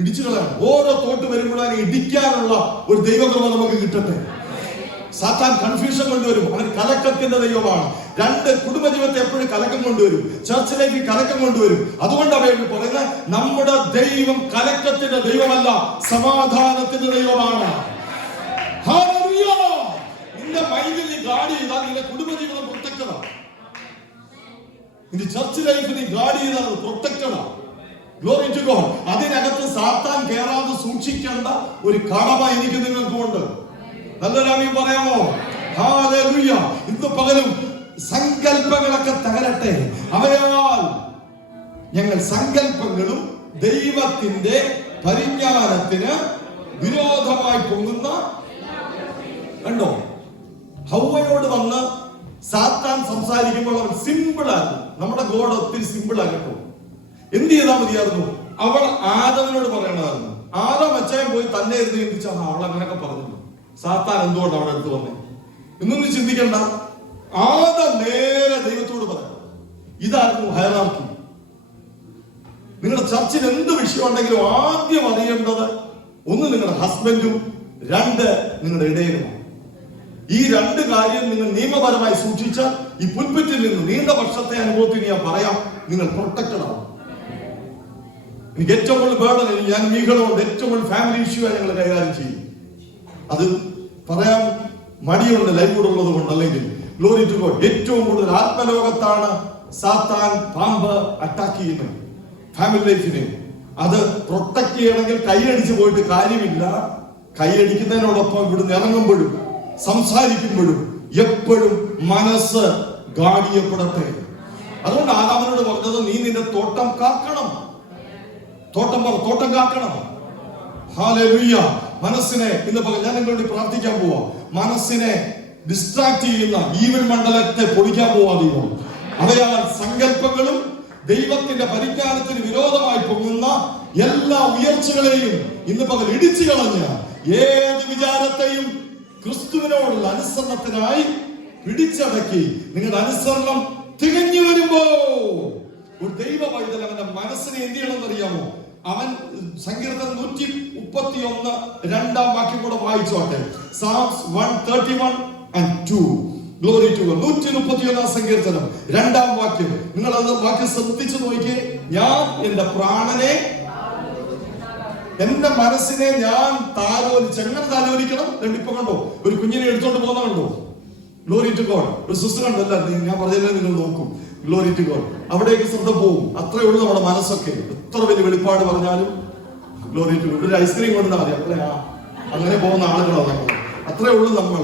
ഇടിച്ചു കളയണം. ഓരോ തോട്ട് വരുമ്പോഴാണ് ഇടിക്കാനുള്ള ഒരു ദൈവകൃപ നമുക്ക് കിട്ടട്ടെ. സാത്താൻ കൺഫ്യൂഷൻ കൊണ്ടുവരും. അവൻ കലക്കത്തിന്റെ ദൈവമാണ്. രണ്ട്, കുടുംബജീവിതത്തെ എപ്പോഴും കലക്കം കൊണ്ടുവരും, ചർച്ചിലേക്ക് കലക്കം കൊണ്ടുവരും. അതുകൊണ്ടാണ് ബൈബിൾ പറയുന്നത്, നമ്മുടെ ദൈവം കലക്കത്തിന്റെ ദൈവമല്ല, സമാധാനത്തിന്റെ ദൈവമാണ്. ഹല്ലേലൂയ. നിന്റെ മൈൻഡിൽ നീ ഗാർഡ് ചെയ്താൽ നിന്റെ കുടുംബജീവിതം പ്രൊട്ടക്റ്റഡാണ്. നിന്റെ ചർച്ച് ലൈഫ് നീ ഗാർഡ് ചെയ്താൽ പ്രൊട്ടക്റ്റഡാണ്. Glory to God. അതിനകത്ത് സാത്താൻ കേറാതെ സൂക്ഷിക്കേണ്ട ഒരു കടമ എനിക്ക് നിങ്ങൾക്കുണ്ട്. നല്ലൊരു ആമേൻ പറയാമോ? ഹല്ലേലൂയ. ഇന്ന് പകലും സങ്കല്പങ്ങളൊക്കെ തകരട്ടെ. അവയാൽ ഞങ്ങൾ സങ്കല്പങ്ങളും ദൈവത്തിന്റെ പരിജ്ഞാനത്തിന് വിരോധമായി പൊങ്ങുന്ന, കണ്ടോ, ഹൗവയോട് വന്ന് സാത്താൻ സംസാരിക്കുമ്പോൾ അവൻ സിമ്പിൾ ആയിരുന്നു. നമ്മുടെ ഗോഡ് ഒത്തിരി സിമ്പിൾ ആകട്ടോ. എന്ത് ചെയ്താൽ മതിയായിരുന്നു? അവൾ ആദമിനോട് പറയണമായിരുന്നു. ആദം അച്ചായം പോയി തന്നെ ഇരുന്ന് ചിന്തിച്ചാൽ അവൾ അങ്ങനെയൊക്കെ പറഞ്ഞു. സാത്താൻ എന്തുകൊണ്ട് അവിടെ അടുത്ത് വന്നേ എന്നൊന്നും ചിന്തിക്കണ്ട. ആദം നേരെ ദൈവത്തോട് പറയാം. ഇതായിരുന്നു ഹയറാർക്കി. നിങ്ങളുടെ ചർച്ചിൽ എന്ത് വിഷയം ഉണ്ടെങ്കിലും ആദ്യം അറിയേണ്ടത് ഒന്ന് നിങ്ങളുടെ ഹസ്ബൻഡും, രണ്ട് നിങ്ങളുടെ ഇടയനുമാണ്. ഈ രണ്ട് കാര്യം നിങ്ങൾ നിയമപരമായി സൂക്ഷിച്ചാൽ ഈ പുൽപ്പറ്റിൽ നിന്ന് നീണ്ട വർഷത്തെ അനുഭവത്തിന് ഞാൻ പറയാം, നിങ്ങൾ പ്രൊട്ടക്റ്റഡ് ആണ്. എനിക്ക് ഏറ്റവും കൂടുതൽ ബേർഡൻ, ഞാൻ മീകളുണ്ട്, ഏറ്റവും കൂടുതൽ ഫാമിലി ഇഷ്യൂ ഞങ്ങൾ കൈകാര്യം ചെയ്യും. അത് പറയാൻ മടിയുണ്ട് ലൈവ് കൂടെ ഉള്ളത് കൊണ്ട്. അല്ലെങ്കിൽ ഗ്ലോറി ടു ഗോഡ്, ഏറ്റവും കൂടുതൽ ആത്മലോകത്താണ് സാത്താൻ, പാമ്പ് അറ്റാക്ക് ചെയ്യുന്നത് ഫാമിലി ലൈഫിനെ. അത് പ്രൊട്ടക്ട് ചെയ്യണമെങ്കിൽ കൈയടിച്ച് പോയിട്ട് കാര്യമില്ല. കൈയടിക്കുന്നതിനോടൊപ്പം ഇവിടുന്ന് ഇറങ്ങുമ്പോഴും സംസാരിക്കുമ്പോഴും എപ്പോഴും മനസ്സ് ഗാർഡ് ചെയ്യപ്പെടട്ടെ. അതുകൊണ്ട് ആദാമിനോട് പറഞ്ഞത്, നീ നിന്റെ തോട്ടം കാക്കണം. തോട്ടം കാക്കണം. ഹല്ലേലൂയ. മനസ്സിനെ ഇന്ന് പകൽ ഞാൻ നിങ്ങൾക്ക് വേണ്ടി പ്രാർത്ഥിക്കാൻ പോവാ. മനസ്സിനെ ഡിസ്ട്രാക്ട് ചെയ്യുന്ന ഈവിൽ മണ്ഡലത്തെ പൊളിക്കാൻ പോവാ ദൈവം. അവയാൽ സങ്കല്പങ്ങളും ദൈവത്തിന്റെ പരിജ്ഞാനത്തിന് വിരോധമായി പൊങ്ങുന്ന എല്ലാ ഉയർച്ചകളെയും ഇന്ന് പകൽ ഇടിച്ചു കളഞ്ഞ ഏത് വിചാരത്തെയും ക്രിസ്തുവിനോടുള്ള അനുസരണത്തിനായി പിടിച്ചടക്കി നിങ്ങളുടെ അനുസരണം തികഞ്ഞു വരുമ്പോ ഒരു ദൈവ പൈതൽ അവന്റെ മനസ്സിനെ എന്ത് ചെയ്യണമെന്ന് അറിയാമോ? അവൻ സങ്കീർത്തനം 131 രണ്ടാം വാക്യം കൂടെ വായിച്ചോട്ടെ. Psalms 131:2. Glory to God. 131 സങ്കീർത്തനം രണ്ടാം വാക്യം. നിങ്ങൾ അത് വാക്യം ശ്രദ്ധിച്ചു നോക്കിയേ. ഞാൻ എന്റെ പ്രാണനെ, എന്റെ മനസ്സിനെ ഞാൻ താലോലിച്ച്. എങ്ങനെ താലോലിക്കണം? ഇപ്പൊ കണ്ടോ, ഒരു കുഞ്ഞിനെ എടുത്തോണ്ട് പോകുന്ന കണ്ടോ? Glory to God. ഒരു സിസ്റ്റർ ഉണ്ടല്ല, ഞാൻ പറഞ്ഞല്ലേ, നിങ്ങൾ നോക്കും. Glory to God. അവിടേക്ക് ശ്രദ്ധ പോകും. അത്രേ ഉള്ളൂ നമ്മുടെ മനസ്സൊക്കെ. എത്ര വലിയ വെളിപ്പാട് പറഞ്ഞാലും ഗ്ലോറി ടു ഗോഡ്. ഒരു ഐസ്ക്രീം കൊണ്ടാ മതി, അങ്ങനെ പോകുന്ന ആളുകളാണ് നമ്മൾ. അത്രേ ഉള്ളൂ നമ്മൾ.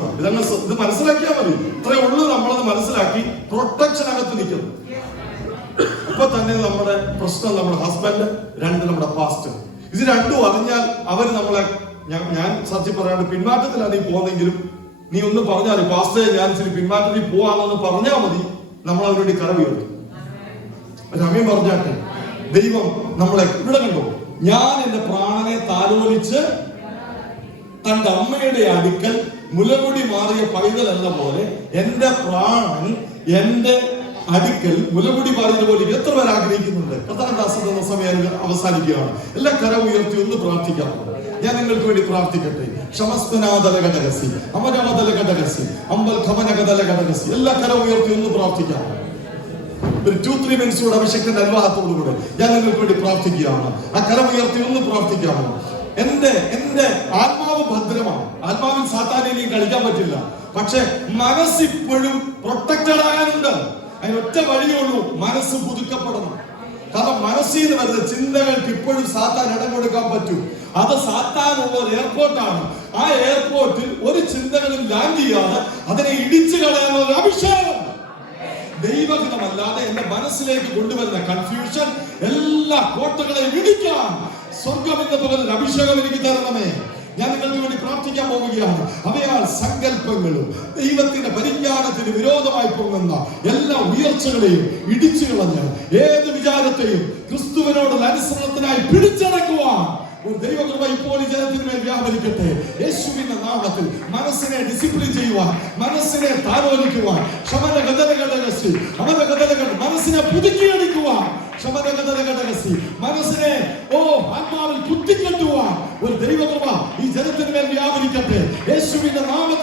ഇത് മനസ്സിലാക്കിയാൽ മതി. ഇത്രേ ഉള്ളൂ നമ്മളത് മനസ്സിലാക്കി പ്രൊട്ടക്ഷൻ അകത്ത് നിൽക്കുന്നു. ഇപ്പൊ തന്നെ നമ്മുടെ പ്രശ്നം നമ്മുടെ ഹസ്ബൻഡ്, രണ്ട് നമ്മുടെ പാസ്റ്റർ. ഇത് രണ്ടും അറിഞ്ഞാൽ അവർ നമ്മളെ, ഞാൻ സത്യം പറയാണ്ട് പിന്മാറ്റത്തിലാണ് നീ പോകുന്നെങ്കിലും നീ ഒന്ന് പറഞ്ഞാൽ, പാസ്റ്ററെ ഞാൻ ഇച്ചിരി പിന്മാറ്റത്തിൽ പോവാണെന്ന് പറഞ്ഞാൽ മതി, നമ്മൾ അവരുടെ കര ഉയർത്തും. രമ്യം പറഞ്ഞാട്ടെ. ദൈവം നമ്മളെ ഇവിടെ കണ്ടോ, ഞാൻ എന്റെ പ്രാണനെ താലോലിച്ച് തന്റെ അമ്മയുടെ അടുക്കൽ മുലകുടി മാറിയ പൈതൽ എന്ന പോലെ എന്റെ പ്രാണൻ എന്റെ അടുക്കൽ മുലകുടി മാറിയത് പോലെ എത്ര പേർ ആഗ്രഹിക്കുന്നുണ്ട്? കർത്താവിന്റെ എന്ന സമയം അവസാനിക്കുകയാണ്. എല്ലാ കര ഉയർത്തി ഒന്ന് പ്രാർത്ഥിക്കാം. ഞാൻ നിങ്ങൾക്ക് വേണ്ടി പ്രാർത്ഥിക്കട്ടെ. ക്ഷമസ്തനാദലഘടകസി, അമരമദലഘടകസി, അമ്പൽ ഖമനകദലഘടകസി. എല്ലാ കര ഉയർത്തി ഒന്ന് പ്രാർത്ഥിക്കാം. ഒരു 2-3 മിനിറ്റ്സോട് അഭിഷേകത്തിന്റെ അനുവാദത്തോടുകൂടെ ഞാൻ നിങ്ങൾക്ക് വേണ്ടി പ്രാർത്ഥിക്കുകയാണ്. ആ കരം ഉയർത്തി ഒന്ന് പ്രാർത്ഥിക്കാമോ? എന്റെ ആത്മാവ് ഭദ്രമാണ്. ആത്മാവിൽ സാത്താനെ ഇനിയും കളിക്കാൻ പറ്റില്ല. പക്ഷെ മനസ്സിപ്പോഴും പ്രൊട്ടക്റ്റഡ് ആകാനുണ്ട്. അതിന് ഒറ്റ വഴിയേ ഉള്ളൂ, മനസ്സ് പുതുക്കപ്പെടണം. കാരണം മനസ്സിൽ നിന്ന് വരുന്ന ചിന്തകൾക്ക് ഇപ്പോഴും സാത്താൻ ഇടം കൊടുക്കാൻ പറ്റും. അത് സാത്താനുള്ള ഒരു എയർപോർട്ടാണ്. ആ എയർപോർട്ടിൽ ഒരു ചിന്തകളും ലാൻഡ് ചെയ്യാതെ അതിനെ ഇടിച്ചു കളയാനുള്ള ഒരു അഭിഷേകം ദൈവഹിതമല്ലാതെ എന്റെ മനസ്സിലേക്ക് കൊണ്ടുവരുന്ന കൺഫ്യൂഷൻ, എല്ലാ കോട്ടകളെയും ഇടിക്കാൻ സ്വർഗം എന്ന പകരം അഭിഷേകം എനിക്ക് തരണമേ. ഞാൻ നിങ്ങൾക്ക് വേണ്ടി പ്രാർത്ഥിക്കാൻ പോവുകയാണ്. അവയാൽ സങ്കല്പങ്ങളും ദൈവത്തിന്റെ പരിജ്ഞാനത്തിന് വിരോധമായി പോകുന്ന എല്ലാ ഉയർച്ചകളെയും ഇടിച്ചു കളഞ്ഞ് ഏത് വിചാരത്തെയും ക്രിസ്തുവിനോടുള്ള അനുസരണത്തിനായി പിടിച്ചടക്കുവാൻ ഒരു ദൈവകൃപ ഇപ്പോൾ ഈ ജനത്തിന് മേൽ വ്യാപരിക്കട്ടെ. യേശുവിന്റെ നാമത്തിൽ മനസ്സിനെ ഡിസിപ്ലിൻ ചെയ്യുവാൻ, മനസ്സിനെ താലോലിക്കുവാൻ, മനസ്സിനെ പുതുക്കിയെടുക്കുവാൻ, മനസ്സിനെ ആത്മാവിൽ കുത്തിക്കെട്ടുവാൻ ഒരു ദൈവകൃപ ഈ ജനത്തിന് മേൽ വ്യാപരിക്കട്ടെ. യേശുവിന്റെ നാമത്തിൽ